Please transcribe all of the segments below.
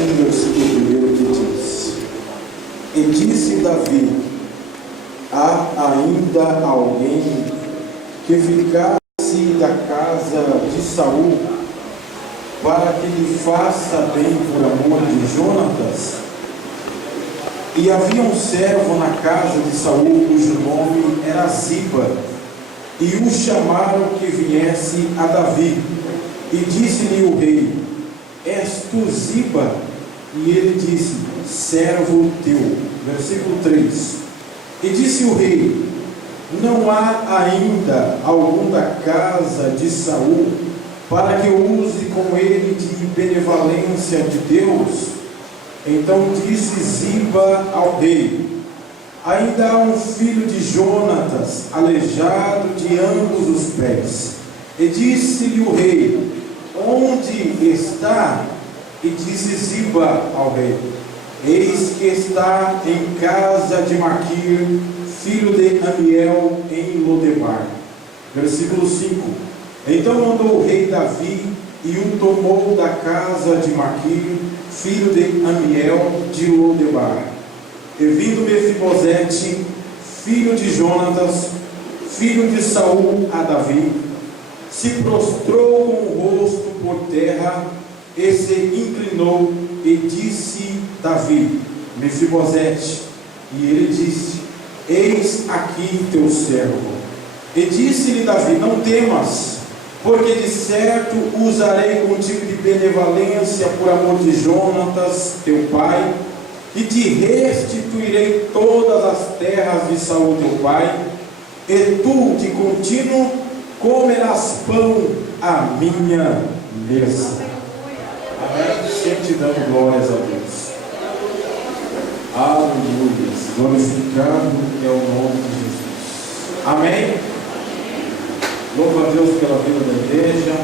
partir do versículo 1 que diz: E disse Davi: há ainda alguém que ficasse da casa de Saul, para que lhe faça bem por amor de Jonatas? E havia um servo na casa de Saul, cujo nome era Ziba, e o chamaram que viesse a Davi. E disse-lhe o rei: És tu Ziba? E ele disse: servo teu. Versículo 3. E disse o rei: não há ainda algum da casa de Saul, para que eu use com ele de benevolência de Deus? Então disse Ziba ao rei: ainda há um filho de Jonatas, aleijado de ambos os pés. E disse-lhe o rei: onde está? E disse Ziba ao rei: eis que está em casa de Maquir, filho de Amiel, em Lodebar. Versículo 5. Então mandou o rei Davi e o tomou da casa de Maquir, filho de Amiel, de Lodebar. E vindo Mefibosete, filho de Jonatas, filho de Saul, a Davi, se prostrou com o rosto por terra e se inclinou, e disse Davi: Mefibosete. E ele disse: eis aqui teu servo. E disse-lhe Davi: não temas, porque de certo usarei contigo de benevolência por amor de Jonatas, teu pai, e te restituirei todas as terras de Saul teu pai, e tu de contínuo comerás pão à minha mesa. Amém? Sempre dando glórias a Deus. Aleluia. Glorificado é o nome de Jesus. Amém? Louvo a Deus pela vida da igreja,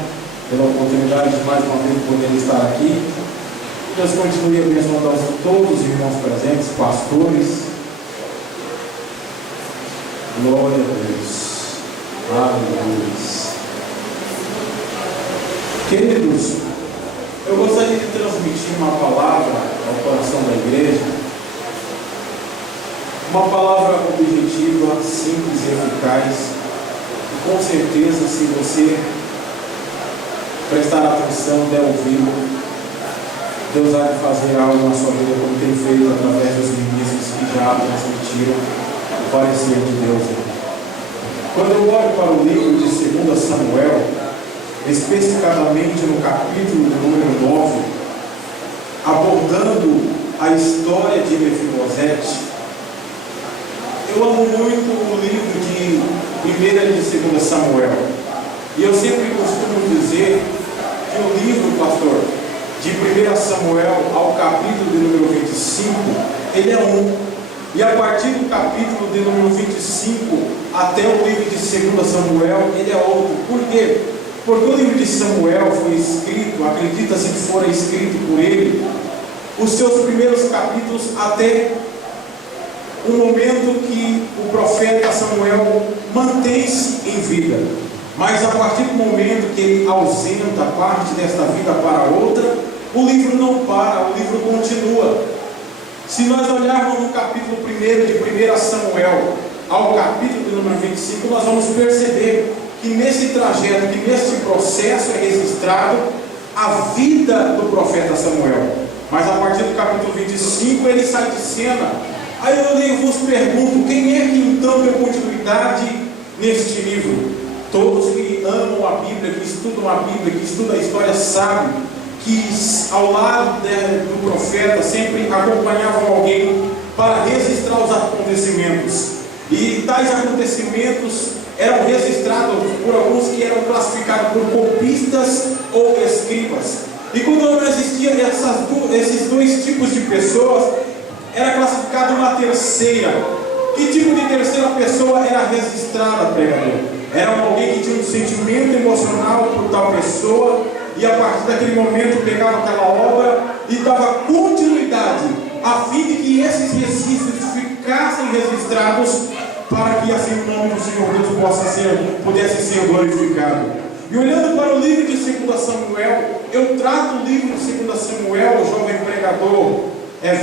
pela oportunidade de mais uma vez poder estar aqui. Deus continue abençoando a todos os irmãos presentes, pastores. Glória a Deus. Aleluia. Queridos, eu gostaria de transmitir uma palavra ao coração da igreja, uma palavra objetiva, simples e eficaz, e com certeza, se você prestar atenção, der ouvido, Deus vai fazer algo na sua vida, como tem feito através dos ministros que já transmitiram o parecer de Deus. Quando eu olho para o livro de 2 Samuel, especificamente no capítulo número 9, abordando a história de Mefibosete, eu amo muito o livro de 1 e 2 Samuel. E eu sempre costumo dizer que o livro, pastor, de 1 Samuel ao capítulo de número 25, ele é um. E a partir do capítulo de número 25 até o livro de 2 Samuel, ele é outro. Por quê? Porque o livro de Samuel foi escrito, acredita-se que fora escrito por ele, os seus primeiros capítulos até o momento que o profeta Samuel mantém-se em vida. Mas a partir do momento que ele ausenta parte desta vida para outra, o livro não para, o livro continua. Se nós olharmos no capítulo 1 de 1 Samuel ao capítulo de número 25, nós vamos perceber que nesse trajeto, que nesse processo é registrado a vida do profeta Samuel. Mas a partir do capítulo 25 ele sai de cena. Aí eu vos pergunto: quem é que então deu continuidade neste livro? Todos que amam a Bíblia, que estudam a Bíblia, que estudam a história, sabem que ao lado do profeta sempre acompanhavam alguém para registrar os acontecimentos. E tais acontecimentos eram registrados por alguns que eram classificados por copistas ou escribas. E quando não existiam esses dois tipos de pessoas, era classificado uma terceira. Que tipo de terceira pessoa era registrada, pregador? Era alguém que tinha um sentimento emocional por tal pessoa, e a partir daquele momento pegava aquela obra e dava continuidade, a fim de que esses registros ficassem registrados, para que assim o nome do Senhor Deus pudesse ser glorificado. E olhando para o livro de 2 Samuel, eu trato o livro de 2 Samuel, jovem pregador, pregador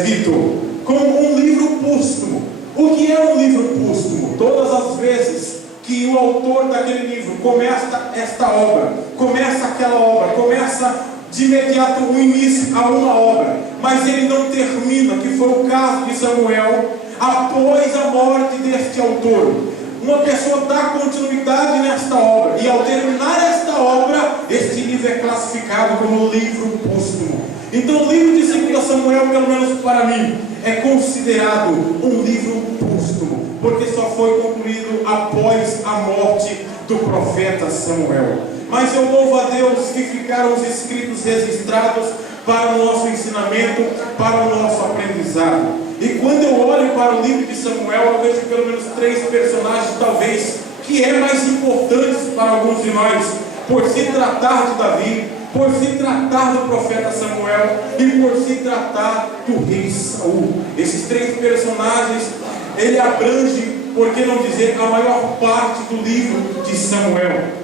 Vitor, como um livro póstumo. O que é um livro póstumo? Todas as vezes que o autor daquele livro começa esta obra, começa aquela obra, começa de imediato o início a uma obra, mas ele não termina, que foi o caso de Samuel, após a morte deste autor. Uma pessoa dá continuidade nesta obra, e ao terminar esta obra, este livro é classificado como livro póstumo. Então o livro de 2 Samuel, pelo menos para mim, é considerado um livro póstumo, porque só foi concluído após a morte do profeta Samuel. Mas eu louvo a Deus que ficaram os escritos registrados para o nosso ensinamento, para o nosso aprendizado. E quando eu olho para o livro de Samuel, eu vejo pelo menos 3 personagens, talvez, que é mais importantes para alguns de nós, por se tratar de Davi, por se tratar do profeta Samuel e por se tratar do rei Saul. Esses 3 personagens, ele abrange, por que não dizer, a maior parte do livro de Samuel.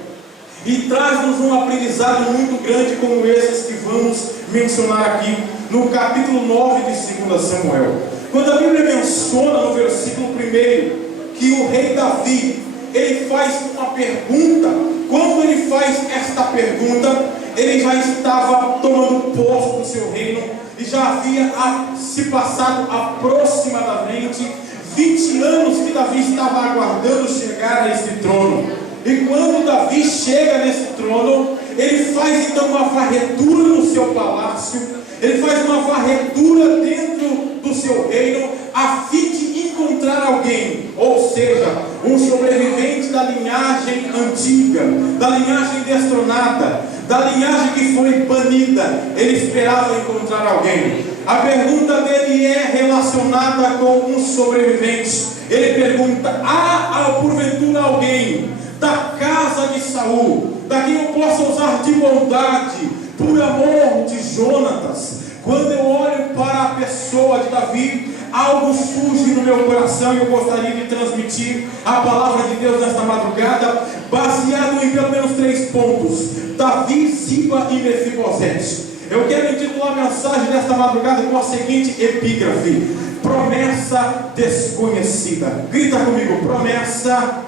E traz-nos um aprendizado muito grande como esses que vamos mencionar aqui no capítulo 9 de 2 Samuel. Quando a Bíblia menciona no versículo 1 que o rei Davi, ele faz uma pergunta. Quando ele faz esta pergunta, ele já estava tomando posse do seu reino e já havia se passado aproximadamente 20 anos que Davi estava aguardando chegar a esse trono. E quando Davi chega nesse trono, ele faz então uma varredura no seu palácio, ele faz uma varredura dentro do seu reino, a fim de encontrar alguém, ou seja, um sobrevivente da linhagem antiga, da linhagem destronada, da linhagem que foi banida. Ele esperava encontrar alguém. A pergunta dele é relacionada com um sobrevivente. Ele pergunta: há porventura alguém da casa de Saul, da quem eu possa usar de bondade, por amor de Jonatas? Quando eu olho para a pessoa de Davi, algo surge no meu coração e eu gostaria de transmitir a palavra de Deus nesta madrugada, baseado em pelo menos 3 pontos: Davi, Ziba e Mefibosete. Eu quero intitular a mensagem desta madrugada com a seguinte epígrafe: promessa desconhecida. Grita comigo: promessa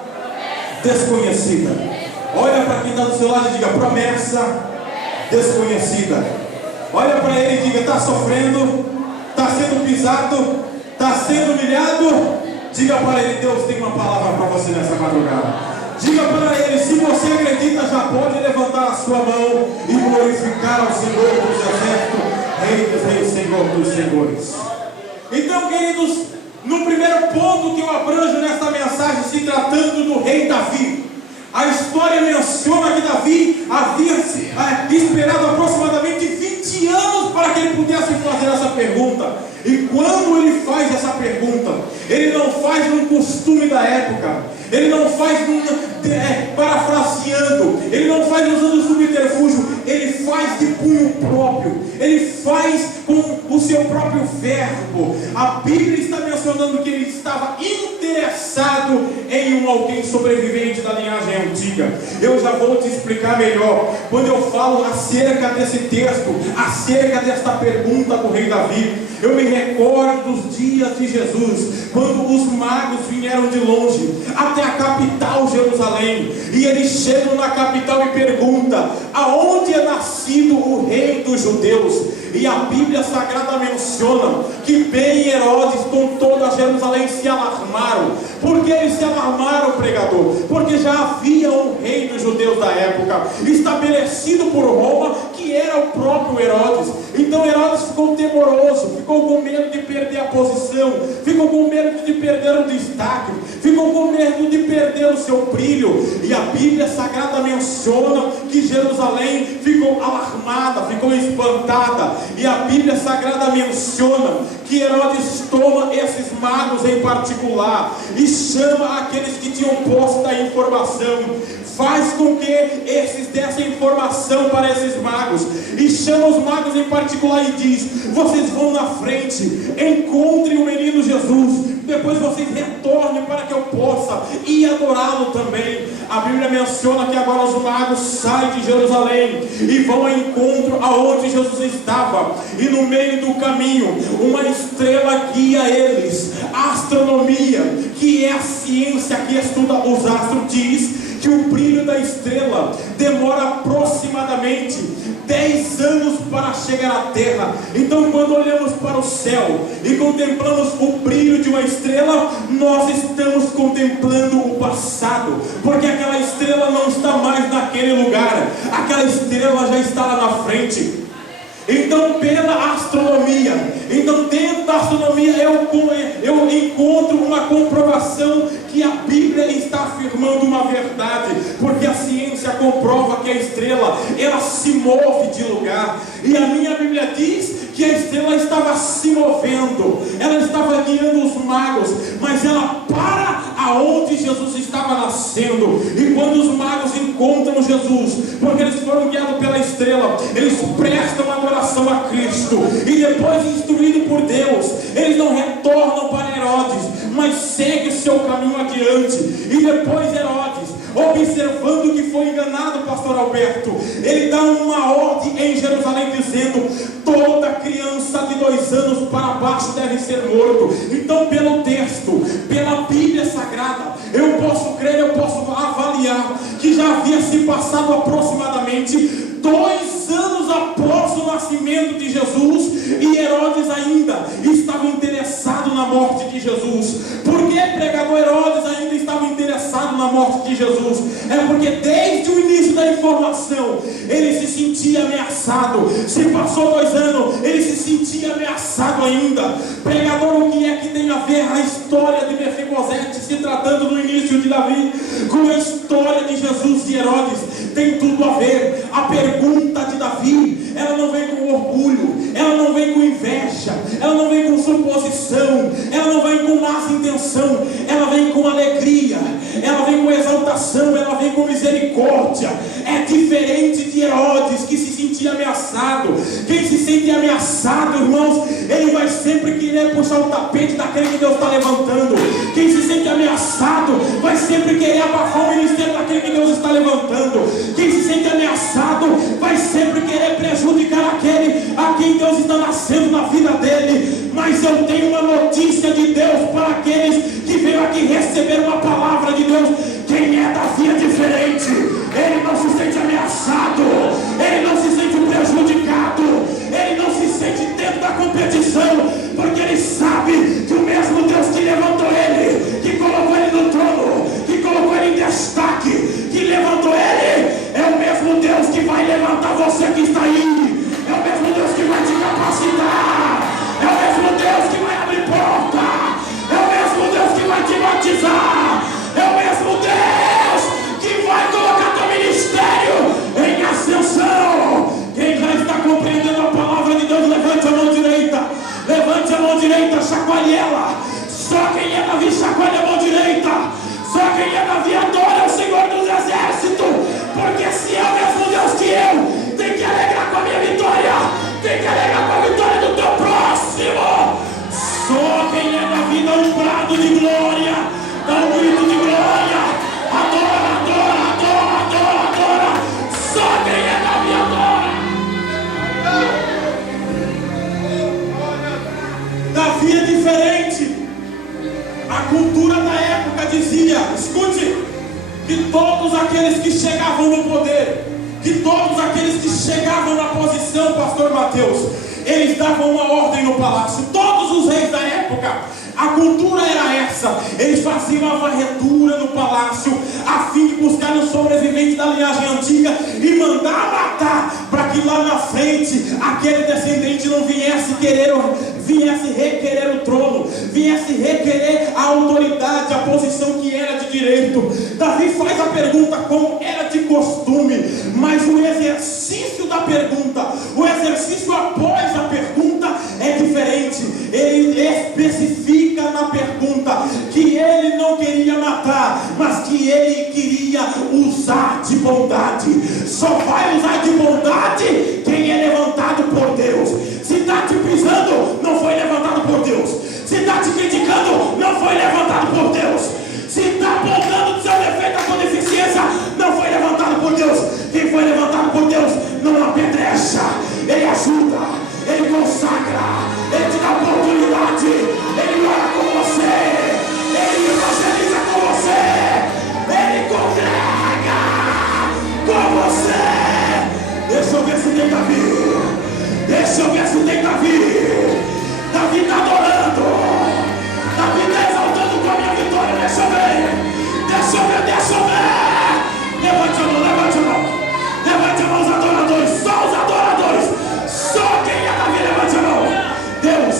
desconhecida. Olha para quem está do seu lado e diga: promessa desconhecida. Olha para ele e diga: está sofrendo, está sendo pisado, está sendo humilhado. Diga para ele: Deus tem uma palavra para você nessa madrugada. Diga para ele: se você acredita, já pode levantar a sua mão e glorificar ao Senhor dos exércitos, Rei dos reis, Senhor dos senhores. Então, queridos, no primeiro ponto que eu abranjo nesta mensagem, se tratando do rei Davi, a história menciona que Davi havia esperado aproximadamente 20 anos para que ele pudesse fazer essa pergunta. E quando ele faz essa pergunta, ele não faz num costume da época, ele não faz parafraseando, ele não faz usando subterfúgio, ele faz de punho próprio, ele faz com o seu próprio verbo. A Bíblia está mencionando que ele estava interessado em alguém sobrevivente da linhagem antiga. Eu já vou te explicar melhor. Quando eu falo acerca desse texto, acerca desta pergunta do rei Davi, eu me recordo dos dias de Jesus, quando os magos vieram de longe até a capital Jerusalém, e eles chegam na capital e perguntam: aonde é nascido o rei dos judeus? E a Bíblia Sagrada menciona que bem Herodes com toda Jerusalém se alarmaram. Por que eles se alarmaram, pregador? Porque já havia um rei dos judeus da época, estabelecido por Roma, que era o próprio Herodes. Então Herodes ficou temoroso, ficou com medo de perder a posição, ficou com medo de perder o destaque, ficou com medo de perder o seu brilho. E a Bíblia Sagrada menciona que Jerusalém ficou alarmada, ficou espantada. E a Bíblia Sagrada menciona que Herodes toma esses magos em particular e chama aqueles que tinham posse da informação. faz com que esses dessem informação para esses magos, e chama os magos em particular e diz: vocês vão na frente, encontrem o menino Jesus, depois vocês retornem para que eu possa ir adorá-lo também. A Bíblia menciona que agora os magos saem de Jerusalém e vão ao encontro aonde Jesus estava, e no meio do caminho uma estrela guia eles. A astronomia, que é a ciência que estuda os astros, diz que o brilho da estrela demora aproximadamente 10 anos para chegar à terra. Então, quando olhamos para o céu e contemplamos o brilho de uma estrela, nós estamos contemplando o passado, porque aquela estrela não está mais naquele lugar, aquela estrela já está lá na frente. Então, pela astronomia, dentro da astronomia eu encontro uma comprovação que a Bíblia está afirmando uma verdade, porque a ciência comprova que a estrela, ela se move de lugar, e a minha Bíblia diz que a estrela estava se movendo, ela estava guiando os magos, mas ela para aonde Jesus estava nascendo. E quando os magos encontram Jesus, porque eles foram guiados pela estrela, eles prestam adoração a Cristo, e depois, instruídos por Deus, eles não retornam para Herodes, mas seguem o seu caminho adiante. E depois Herodes, observando que foi enganado, pastor Alberto, ele dá uma ordem em Jerusalém dizendo: toda criança de 2 anos para baixo deve ser morto. Então, pelo texto, pela Bíblia Sagrada, eu posso crer, eu posso avaliar que já havia se passado aproximadamente 2 anos após o nascimento de Jesus, e Herodes ainda estava interessado na morte de Jesus. Por que, pregador, Herodes ainda estava interessado na morte de Jesus? É porque desde o início da informação ele se sentia ameaçado. Se passou 2 anos, ele se sentia ameaçado ainda. Pregador, o que é que tem a ver a história de Mefibosete, se tratando do início de Davi, com a história de Jesus e Herodes? Tem tudo a ver. A pergunta de Davi, ela não vem com orgulho, ela não vem com inveja, ela não vem com suposição, ela não vem com má intenção, ela vem com alegria, ela vem com exaltação, ela vem com misericórdia. É diferente de Herodes, que se sentia ameaçado. Quem se sente ameaçado, irmãos, ele vai sempre querer puxar o tapete daquele que Deus está levantando. Quem se sente ameaçado vai sempre querer abafar o ministério daquele que Deus está levantando. Quem se sente ameaçado vai sempre querer prejudicar aquele a quem Deus está nascendo na vida dele. Mas eu tenho uma notícia de Deus para aqueles que veio aqui receber uma palavra de Deus. Quem é Davi é diferente. Ele não se sente ameaçado, ele não se sente prejudicado, ele não se sente dentro da competição, porque ele sabe que o mesmo Deus que levantou ele, que colocou ele no trono, que colocou ele em destaque, que levantou ele, é o mesmo Deus que vai levantar você que está aí, é o mesmo Deus que vai te capacitar, é o mesmo Deus que vai abrir porta, é o mesmo Deus que vai te batizar, é o mesmo Deus que vai colocar teu ministério em ascensão. Quem já está compreendendo a palavra de Deus, levante a mão direita, levante a mão direita, chacoalhe ela. Só quem é Davi chacoalha a mão direita, só quem é Davi adora o Senhor dos Exércitos, porque se é o mesmo Deus que eu, tem que alegrar com a minha vitória, tem que alegrar com a vitória do teu próximo. Só quem é Davi dá um brado de glória, dá um grito de glória. Adora, adora, adora, adora, adora. Só quem é Davi adora. Davi é diferente. A cultura da época dizia, escute, que todos aqueles que chegavam no poder, que todos aqueles que chegavam na posição, pastor Mateus, eles davam uma ordem no palácio. Todos os reis da época, a cultura era essa: eles faziam a varredura no palácio, a fim de buscar um sobrevivente da linhagem antiga e mandar matar, para que lá na frente aquele descendente não viesse requerer o trono, viesse requerer a autoridade, a posição que era de direito. Davi faz a pergunta como era de costume, mas o exercício da pergunta, o exercício após a pergunta é diferente. Ele especifica na pergunta que ele não queria matar, mas que ele queria usar bondade. Só vai usar de bondade quem é levantado por Deus. Se está te pisando, não foi levantado por Deus. Se está te criticando, não foi levantado por Deus. Se está apontando o seu defeito, a sua deficiência, não foi levantado por Deus. Quem foi levantado por Deus não apedrecha, ele ajuda, ele consagra, ele te dá oportunidade, ele ora com você, ele evangeliza com você, ele congrega com você. Deixa eu ver se tem Davi. Deixa eu ver se tem Davi. Davi está adorando. Davi está exaltando com a minha vitória. Deixa eu ver. Deixa eu ver, deixa eu ver. Levante a mão, levante a mão. Levante a mão os adoradores. Só os adoradores. Só quem é Davi, levante a mão. Deus,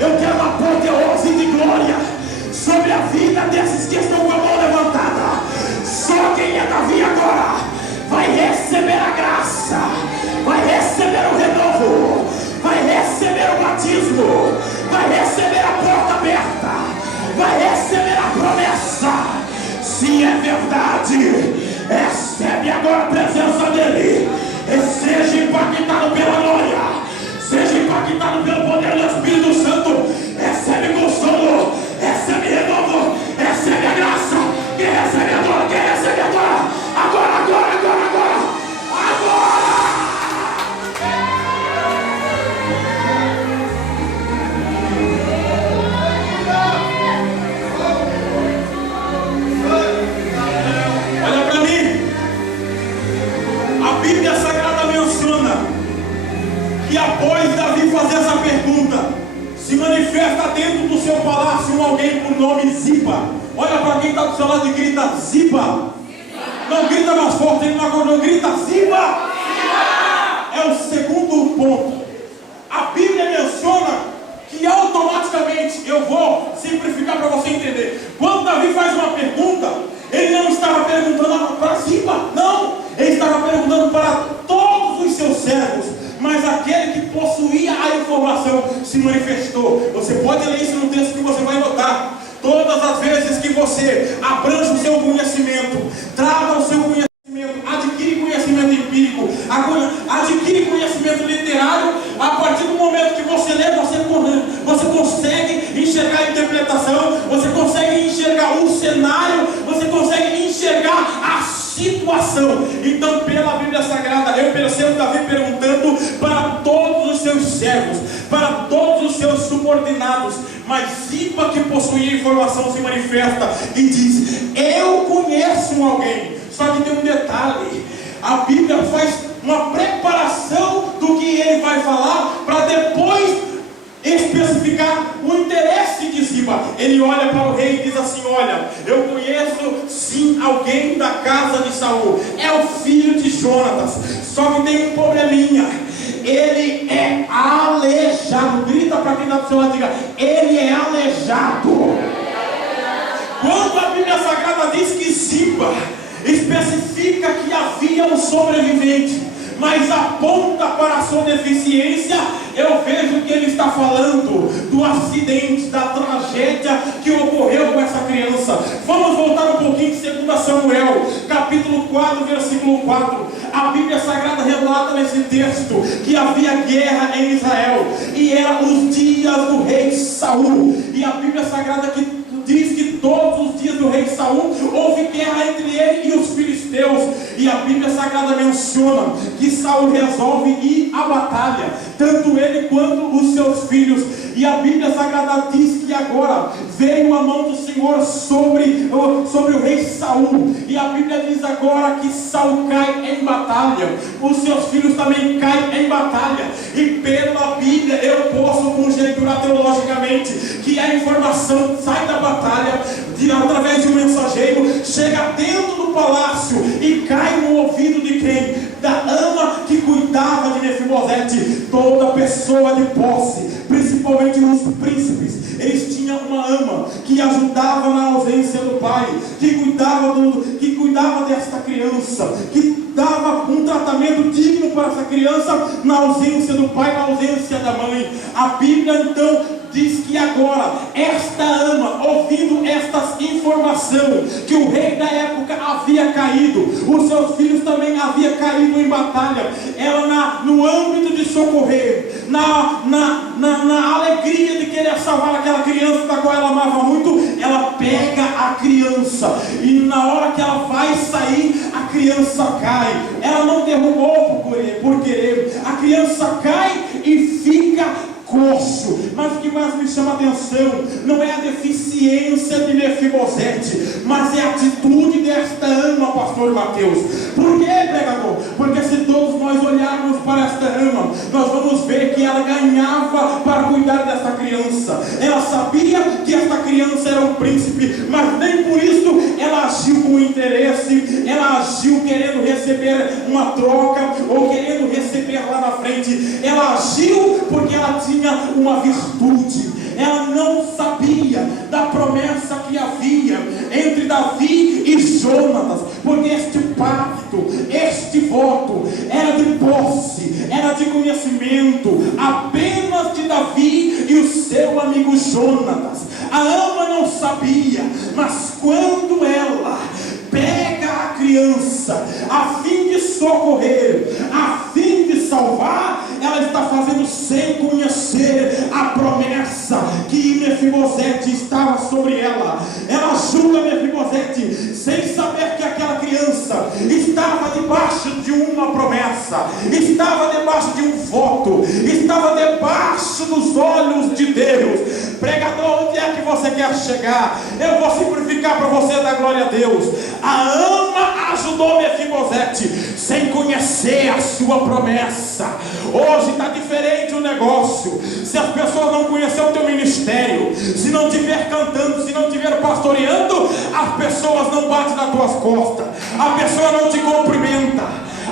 eu quero uma apoteose de glória sobre a vida desses que estão com a mão levantada. Só quem é Davi agora vai receber a graça, vai receber o renovo, vai receber o batismo, vai receber a porta aberta, vai receber a promessa. Se é verdade, recebe agora a presença dele. E seja impactado pela glória, seja impactado pelo poder do Espírito Santo. Recebe consolo, recebe renovo, recebe a graça. Quem recebe agora? Quem recebe agora? Agora, agora, agora, agora, agora! Olha para mim. A Bíblia Sagrada menciona que após Davi fazer essa pergunta, se manifesta dentro do seu palácio alguém por nome Ziba. Olha para quem está do seu lado e grita: Ziba. Não grita mais forte, ele não grita: Ziba. É o segundo ponto. A Bíblia menciona que automaticamente, eu vou simplificar para você entender. Quando Davi faz uma pergunta, ele não estava perguntando para Ziba, não. Ele estava perguntando para todos os seus servos. Mas aquele que possuía a informação se manifestou. Você pode ler isso no texto que você vai notar. Todas as vezes que você abrange o seu conhecimento, trava o seu conhecimento, adquire conhecimento empírico, adquire conhecimento literário, a partir do momento que você lê, você consegue enxergar a interpretação, você consegue enxergar o cenário, você consegue enxergar a situação. Então, pela Bíblia Sagrada, eu percebo Davi perguntando para todos os seus servos, para todos os seus subordinados. Mas Ziba, que possuía informação, se manifesta e diz: eu conheço alguém. Só que tem um detalhe: a Bíblia faz uma preparação do que ele vai falar, para depois especificar o interesse de Ziba. Ele olha para o rei e diz assim: olha, eu conheço sim alguém da casa de Saul, é o filho de Jonatas, só que tem um probleminha, ele é aleijado. Grita para quem está do seu lado, diga: ele é aleijado. Quando a Bíblia Sagrada diz que Ziba especifica que havia um sobrevivente, mas aponta para a sua deficiência, eu vejo que ele está falando do acidente, da tragédia que ocorreu com essa criança. Vamos voltar um pouquinho em 2 Samuel, capítulo 4, versículo 4. A Bíblia Sagrada relata nesse texto que havia guerra em Israel, e eram os dias do rei Saul. E a Bíblia Sagrada que diz que todos os dias do rei Saul houve guerra entre ele e os filisteus. E a Bíblia Sagrada menciona que Saul resolve ir à batalha, tanto ele quanto os seus filhos. E a Bíblia Sagrada diz que agora veio a mão do Senhor sobre o rei Saul. E a Bíblia diz agora que Saul cai em batalha, os seus filhos também caem em batalha. E pela Bíblia eu posso conjecturar teologicamente que a informação sai da batalha, através de um mensageiro, chega dentro do palácio e cai no ouvido de quem? Da ama que cuidava de Mefibosete. Toda pessoa de posse, principalmente os príncipes, eles tinham uma ama que ajudava na ausência do pai, que cuidava desta criança, que dava um tratamento digno para essa criança na ausência do pai, na ausência da mãe. A Bíblia então diz que agora esta Ama, ouvindo esta informação que o rei da época havia caído, os seus filhos também haviam caído em batalha, ela no âmbito de socorrer, na alegria de querer salvar aquela criança da qual ela amava muito, ela pega a criança, e na hora que ela vai sair, a criança cai. Ela não derrubou por querer, a criança cai e fica coxo. Mas o que mais me chama a atenção não é a deficiência de Mefibosete, mas é a atitude desta Ama, pastor Mateus. Por quê, pregador? Porque se todos nós olharmos para esta Ama, nós vamos ver que ela ganhava para cuidar desta criança. Ela sabia que esta criança era um príncipe, mas nem por isso ela agiu com interesse, ela agiu querendo receber uma troca, ou querendo receber lá na frente. Ela agiu porque ela tinha uma virtude. Ela não sabia da promessa que havia entre Davi e Jonatas, porque este pacto, este voto era de posse, era de conhecimento apenas de Davi e o seu amigo Jonatas. A Ama não sabia, mas quando ela pega a criança a fim de socorrer, a fim de salvar, ela está fazendo sem conhecer a promessa que Mefibosete estava sobre ela. Ela julga Mefibosete sem saber que aquela criança estava debaixo de uma promessa, estava debaixo de um voto, estava debaixo dos olhos de Deus. Pregador, onde é que você quer chegar? Eu vou simplificar para você, dar glória a Deus. A Ama ajudou Mefibosete sem conhecer a sua promessa. Hoje está diferente o negócio. Se as pessoas não conhecerem o teu ministério, se não estiver cantando, se não estiver pastoreando, as pessoas não batem nas tuas costas, a pessoa não te cumprimenta,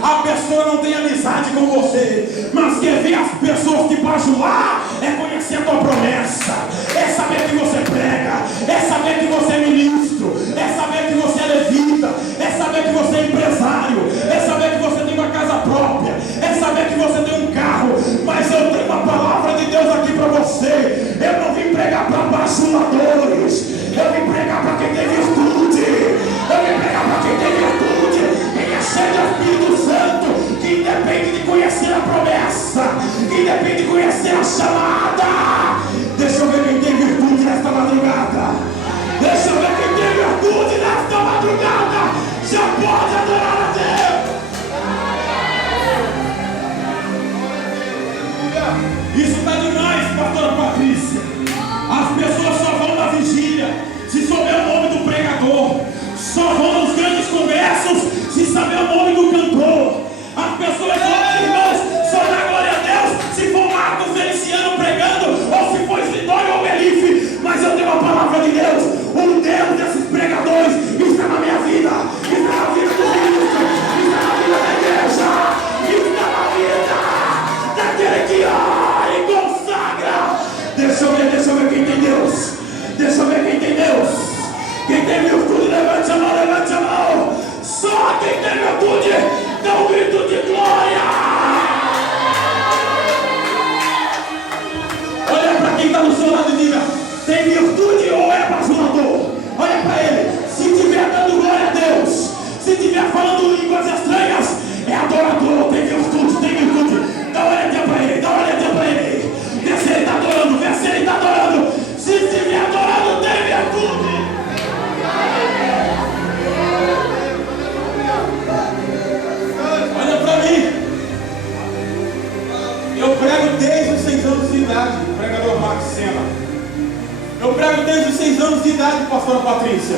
a pessoa não tem amizade com você. Mas quer ver as pessoas te bajular? É conhecer a tua promessa, é saber que você prega, é saber que você é ministro, é saber que você é levita, é saber que você é empresário, é saber que você tem uma casa própria, é saber que você tem um carro. Mas eu tenho uma palavra de Deus aqui para você. Eu não vim pregar para bajuladores, eu vim pregar para quem tem virtude, eu vim pregar para quem tem virtude, quem é cheio do Espírito Santo, que independe de conhecer a promessa, que independe de conhecer a chamada. Deixa eu ver quem tem virtude nesta madrugada. Deixa eu ver quem tem virtude nesta madrugada. Já pode adorar a Deus. Isso está demais, pastora Patrícia. As pessoas só vão na vigília se souber o nome do pregador, só vão nos grandes congressos se saber o nome do cantor. As pessoas vão, irmãos, só dá glória a Deus se for Marcos Feliciano pregando, ou se for Sidónio ou Elife. Mas eu tenho uma palavra de Deus. O Deus desses pregadores está na minha vida, está na vida do ministro, está na vida da igreja, está na vida daquele que ora e consagra. Deixa eu ver quem tem Deus. Deixa eu ver quem tem Deus. Quem tem virtude, levante a mão, levante a mão. Só quem tem virtude, dá um grito de glória. Olha para quem está no seu lado e diga: tem virtude ou é bajulador? Olha para ele. Se estiver dando glória a Deus, se estiver falando línguas estranhas, é adorador, tem virtude, tem virtude. Dá uma olhadinha para ele, dá uma olhadinha para ele. Vê se ele está adorando, vê se ele está adorando. Se estiver adorando, tem virtude. Olha para mim. Eu prego desde os 6 anos de idade, o pregador Marcos Sena. Eu prego desde os 6 anos de idade, pastora Patrícia.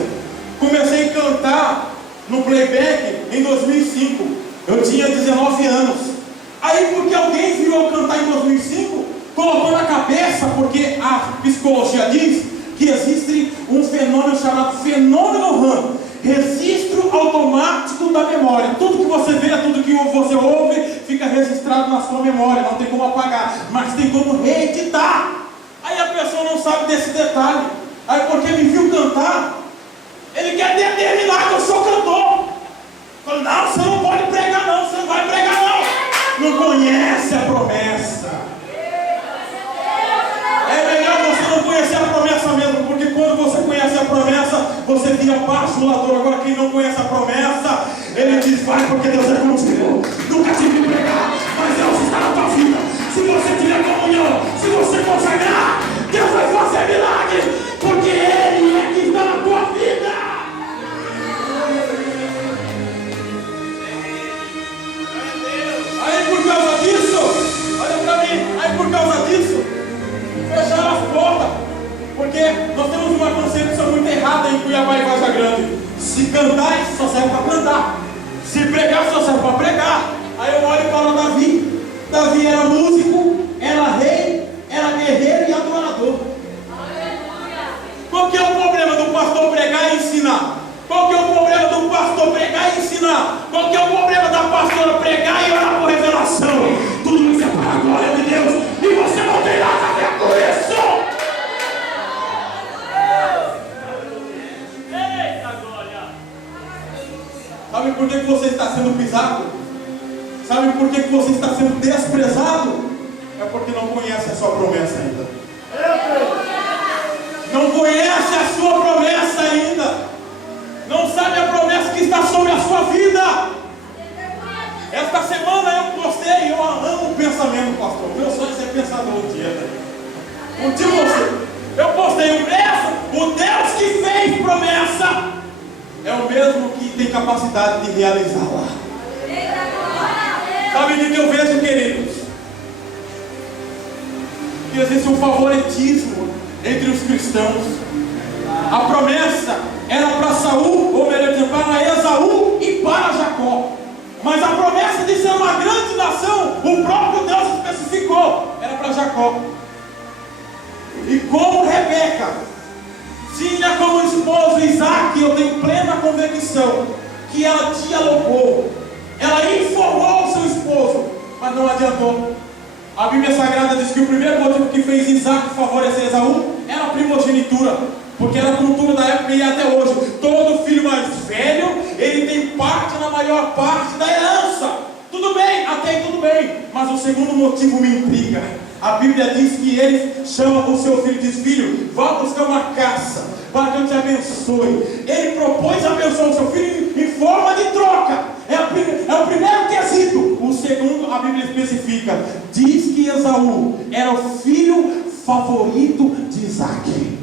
Comecei a cantar no playback em 2005. Eu tinha 19 anos. Aí, porque alguém virou cantar em 2005, colocou na cabeça, porque a psicologia diz que existe um fenômeno chamado fenômeno RAM, registro automático da memória. Tudo que você vê, tudo que você ouve, fica registrado na sua memória, não tem como apagar, mas tem como reeditar. Aí a pessoa não sabe desse detalhe. Aí, porque me viu cantar, ele quer determinar que eu sou cantor. Falei: não, você não pode pregar não, você não vai pregar não. Não conhece a promessa. É melhor você bajulador. Agora quem não conhece a promessa, ele diz: vai porque Deus é contigo. Nunca te vi pregar, mas Deus está na tua vida. Se você tiver comunhão, se você consagrar, Deus vai fazer milagre, porque Ele é que está na tua vida. Aí por causa disso, olha para mim, aí por causa disso, fecharam as portas, porque nós temos uma concepção muito errada em Cuiabá e Varja Grande. Se cantar, isso só serve para cantar. Se pregar, só serve para pregar. Aí eu olho para Davi. Davi era músico, era rei, era guerreiro e adorador. Qual que é o problema do pastor pregar e ensinar? Qual que é o problema do pastor pregar e ensinar? Qual que é o problema da pastora pregar e orar por revelação? Tudo isso é para a glória de Deus e você não tem nada a ver com isso. Eita glória! Sabe por que você está sendo pisado? Sabe por que você está sendo desprezado? É porque não conhece a sua promessa ainda. Não conhece a sua promessa ainda. Não sabe a promessa que está sobre a sua vida. Esta semana eu postei, eu amo o pensamento, pastor. Meu sonho é ser pensador um dia. Contigo você. Eu postei o Deus que fez promessa é o mesmo que tem capacidade de realizá-la. Sabe o que eu vejo, queridos? Que existe um favoritismo entre os cristãos. A promessa era para Saul, ou melhor dizendo, para Esaú e para Jacó. Mas a promessa de ser uma grande nação, o próprio Deus especificou, era para Jacó. E como Rebeca tinha como esposo Isaac, eu tenho plena convicção que ela dialogou, ela informou o seu esposo, mas não adiantou. A Bíblia Sagrada diz que o primeiro motivo que fez Isaac favorecer Esaú era a primogenitura, porque era a cultura da época e até hoje. Todo filho mais velho, ele tem parte na maior parte da herança. Tudo bem, até aí tudo bem, mas o segundo motivo me intriga. A Bíblia diz que ele chama o seu filho e diz: filho, vá buscar uma caça para que eu te abençoe. Ele propôs abençoar o seu filho em forma de troca. É o primeiro quesito. O segundo, a Bíblia especifica, diz que Esaú era o filho favorito de Isaac.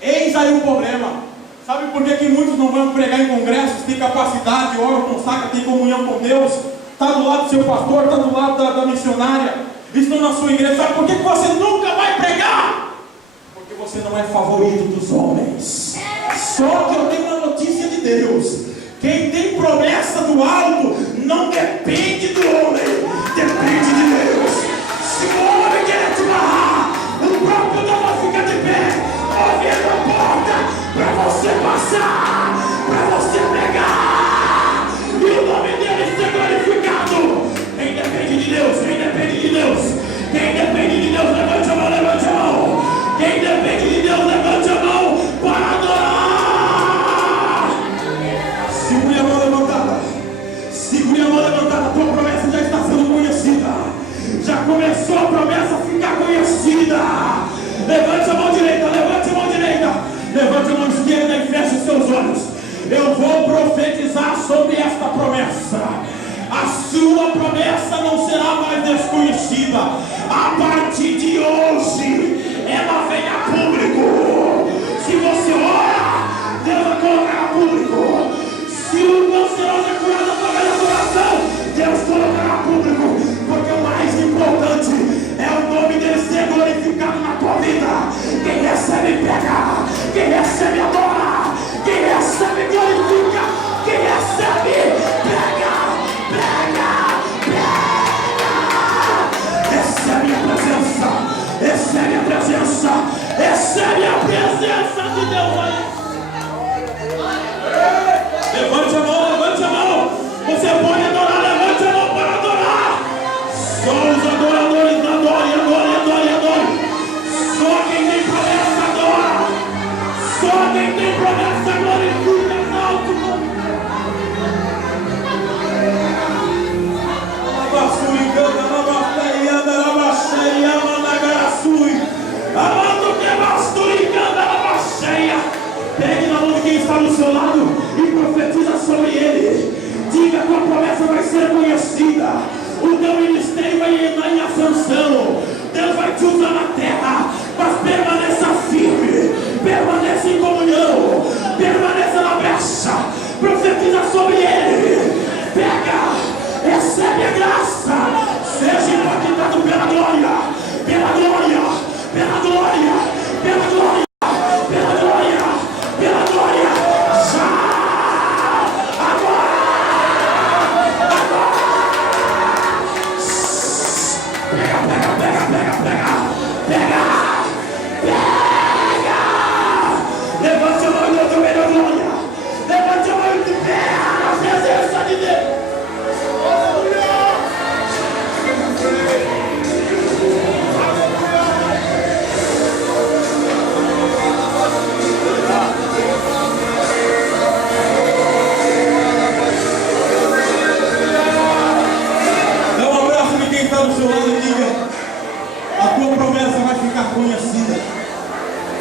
Eis aí o problema. Sabe por que muitos não vão pregar em congressos, tem capacidade, oram, consagra, tem comunhão com Deus, está do lado do seu pastor, está do lado da missionária, estão na sua igreja? Sabe por que você nunca vai pregar? Porque você não é favorito dos homens. Só que eu tenho uma notícia de Deus: quem tem promessa do alto não depende do homem, depende de Deus. Se o homem quer te barrar, o próprio Deus vai ficar de pé, abrindo a porta para você passar, para você pregar, e o nome dele ser glorificado. Quem depende de Deus, quem depende de Deus, quem depende de Deus, levante a mão, levante a mão. Quem depende de Deus, levante a mão para adorar. Segure a mão levantada, segure a mão levantada. A tua promessa já está sendo conhecida, já começou a promessa a ficar conhecida. Levante a mão direita, levante a mão direita, levante a mão esquerda e feche os seus olhos. Eu vou profetizar sobre esta promessa. A sua promessa não será mais desconhecida. A partir de hoje, ela vem a público. Se você ora, Deus vai colocar a público. Se o canceroso é curado através da oração, Deus colocará a público. Porque o mais importante é o nome dele ser glorificado na tua vida. Quem recebe, pega. Quem recebe, adora. Quem recebe, glorifica. Quem recebe, pega. Recebe a presença, recebe a presença, recebe a presença de Deus aí. Levante a mão, levante a mão. Você pode adorar, levante a mão para adorar. Só os adoradores adorem, adorem, adorem, adorem. Só quem tem promessa adora. Só quem tem promessa glorifica no alto. não. Deus vai te usar na terra, mas permaneça firme, permaneça em comunhão, permaneça na brecha, profetiza sobre ele, pega, recebe a graça, seja impactado pela glória, pela glória, pela glória, pela glória, pela glória, pela glória, já, agora, pega, levante a mão e outro melhor glória, levante a mão e pega na presença de Deus. Dá um abraço de quem está do seu lado e diga: a tua promessa vai ficar conhecida,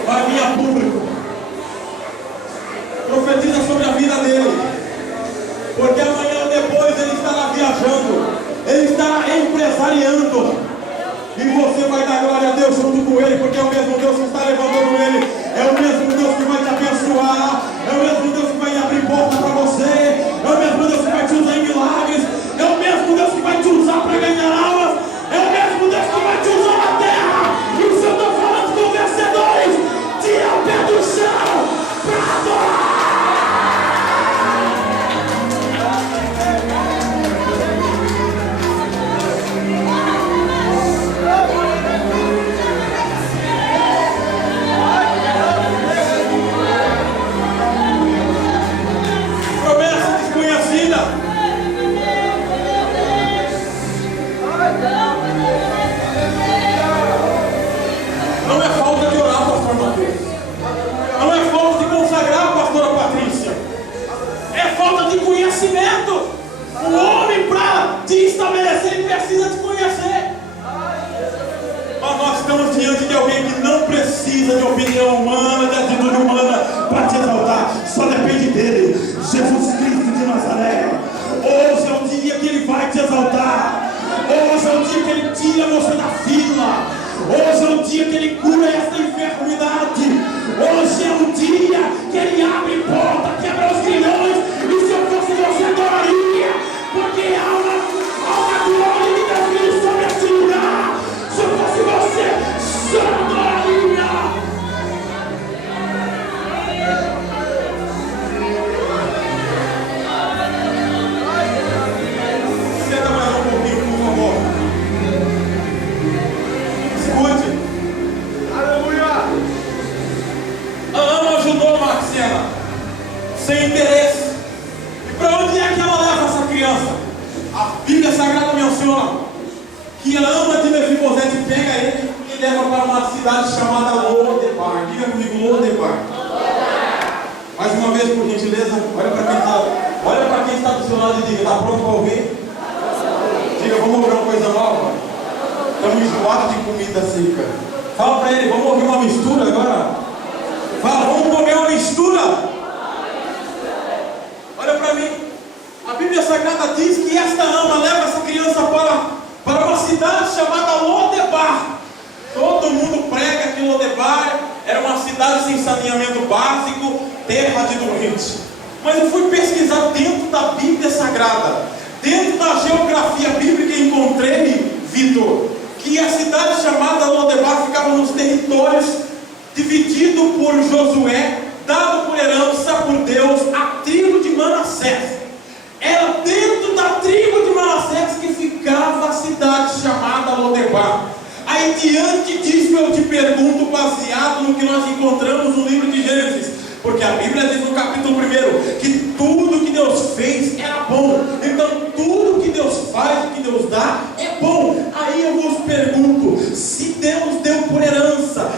vai vir a público. Profetiza sobre a vida dele, porque amanhã ou depois ele estará viajando, ele estará empresariando, e você vai dar glória a Deus junto com ele, porque é o mesmo Deus que está levantando ele, é o mesmo Deus que vai te abençoar, é o mesmo Deus que vai abrir porta para você, é o mesmo Deus que vai te usar em milagres, é o mesmo Deus que vai te usar para ganhar almas, é o mesmo Deus que vai te usar na terra. E se eu estou falando com vencedores, tira o pé do chão para adorar. Promessa desconhecida. Não é falta de orar, pastor Mateus. Não é falta de consagrar, pastora Patrícia. É falta de conhecimento. O homem, para te estabelecer, ele precisa te conhecer. Mas nós estamos diante de alguém que não precisa de opinião humana, de atitude humana para te exaltar. Só depende dele. Jesus Cristo de Nazaré. Hoje é o dia que ele vai te exaltar. Hoje é o dia que ele tira você da fila. Hoje é o dia que ele cura essa enfermidade. Hoje é o dia que ele abre porta, quebra os grilhões. E se eu fosse você, adoraria, porque há uma glória de Deus vindo sobre este lugar. Se eu fosse você, só adoraria. Senta mais um pouquinho, por favor. Escute. Aleluia. A Ana ajudou a Marcela, sem interesse. E para onde é que ela leva essa criança? A Bíblia Sagrada menciona que a Ana de Mefibosete pega ele e leva para uma cidade chamada Lodebar. Diga comigo, Lodebar. Mais uma vez, por gentileza, olha para quem está do seu lado e diga: está pronto para ouvir? Diga: vamos ouvir uma coisa nova. Estamos enjoados de comida seca. Fala para ele: vamos ouvir uma mistura agora? Fala: vamos comer uma mistura. Olha para mim. A Bíblia Sagrada diz que esta ama leva essa criança para uma cidade chamada Lodebar. Todo mundo prega que Lodebar era uma cidade sem saneamento básico, terra de doentes. Mas eu fui pesquisar dentro da Bíblia Sagrada, dentro da geografia bíblica, e encontrei, Vitor, que a cidade chamada Lodebar ficava nos territórios dividido por Josué, dado por herança por Deus à tribo de Manassés. Era dentro da tribo de Manassés que ficava a cidade chamada Lodebar. Aí diante disso eu te pergunto, baseado no que nós encontramos no livro de Gênesis, porque a Bíblia diz no capítulo 1 que tudo que Deus fez era bom. Então tudo que Deus faz, que Deus dá, é bom. Aí eu vos pergunto, se Deus deu por herança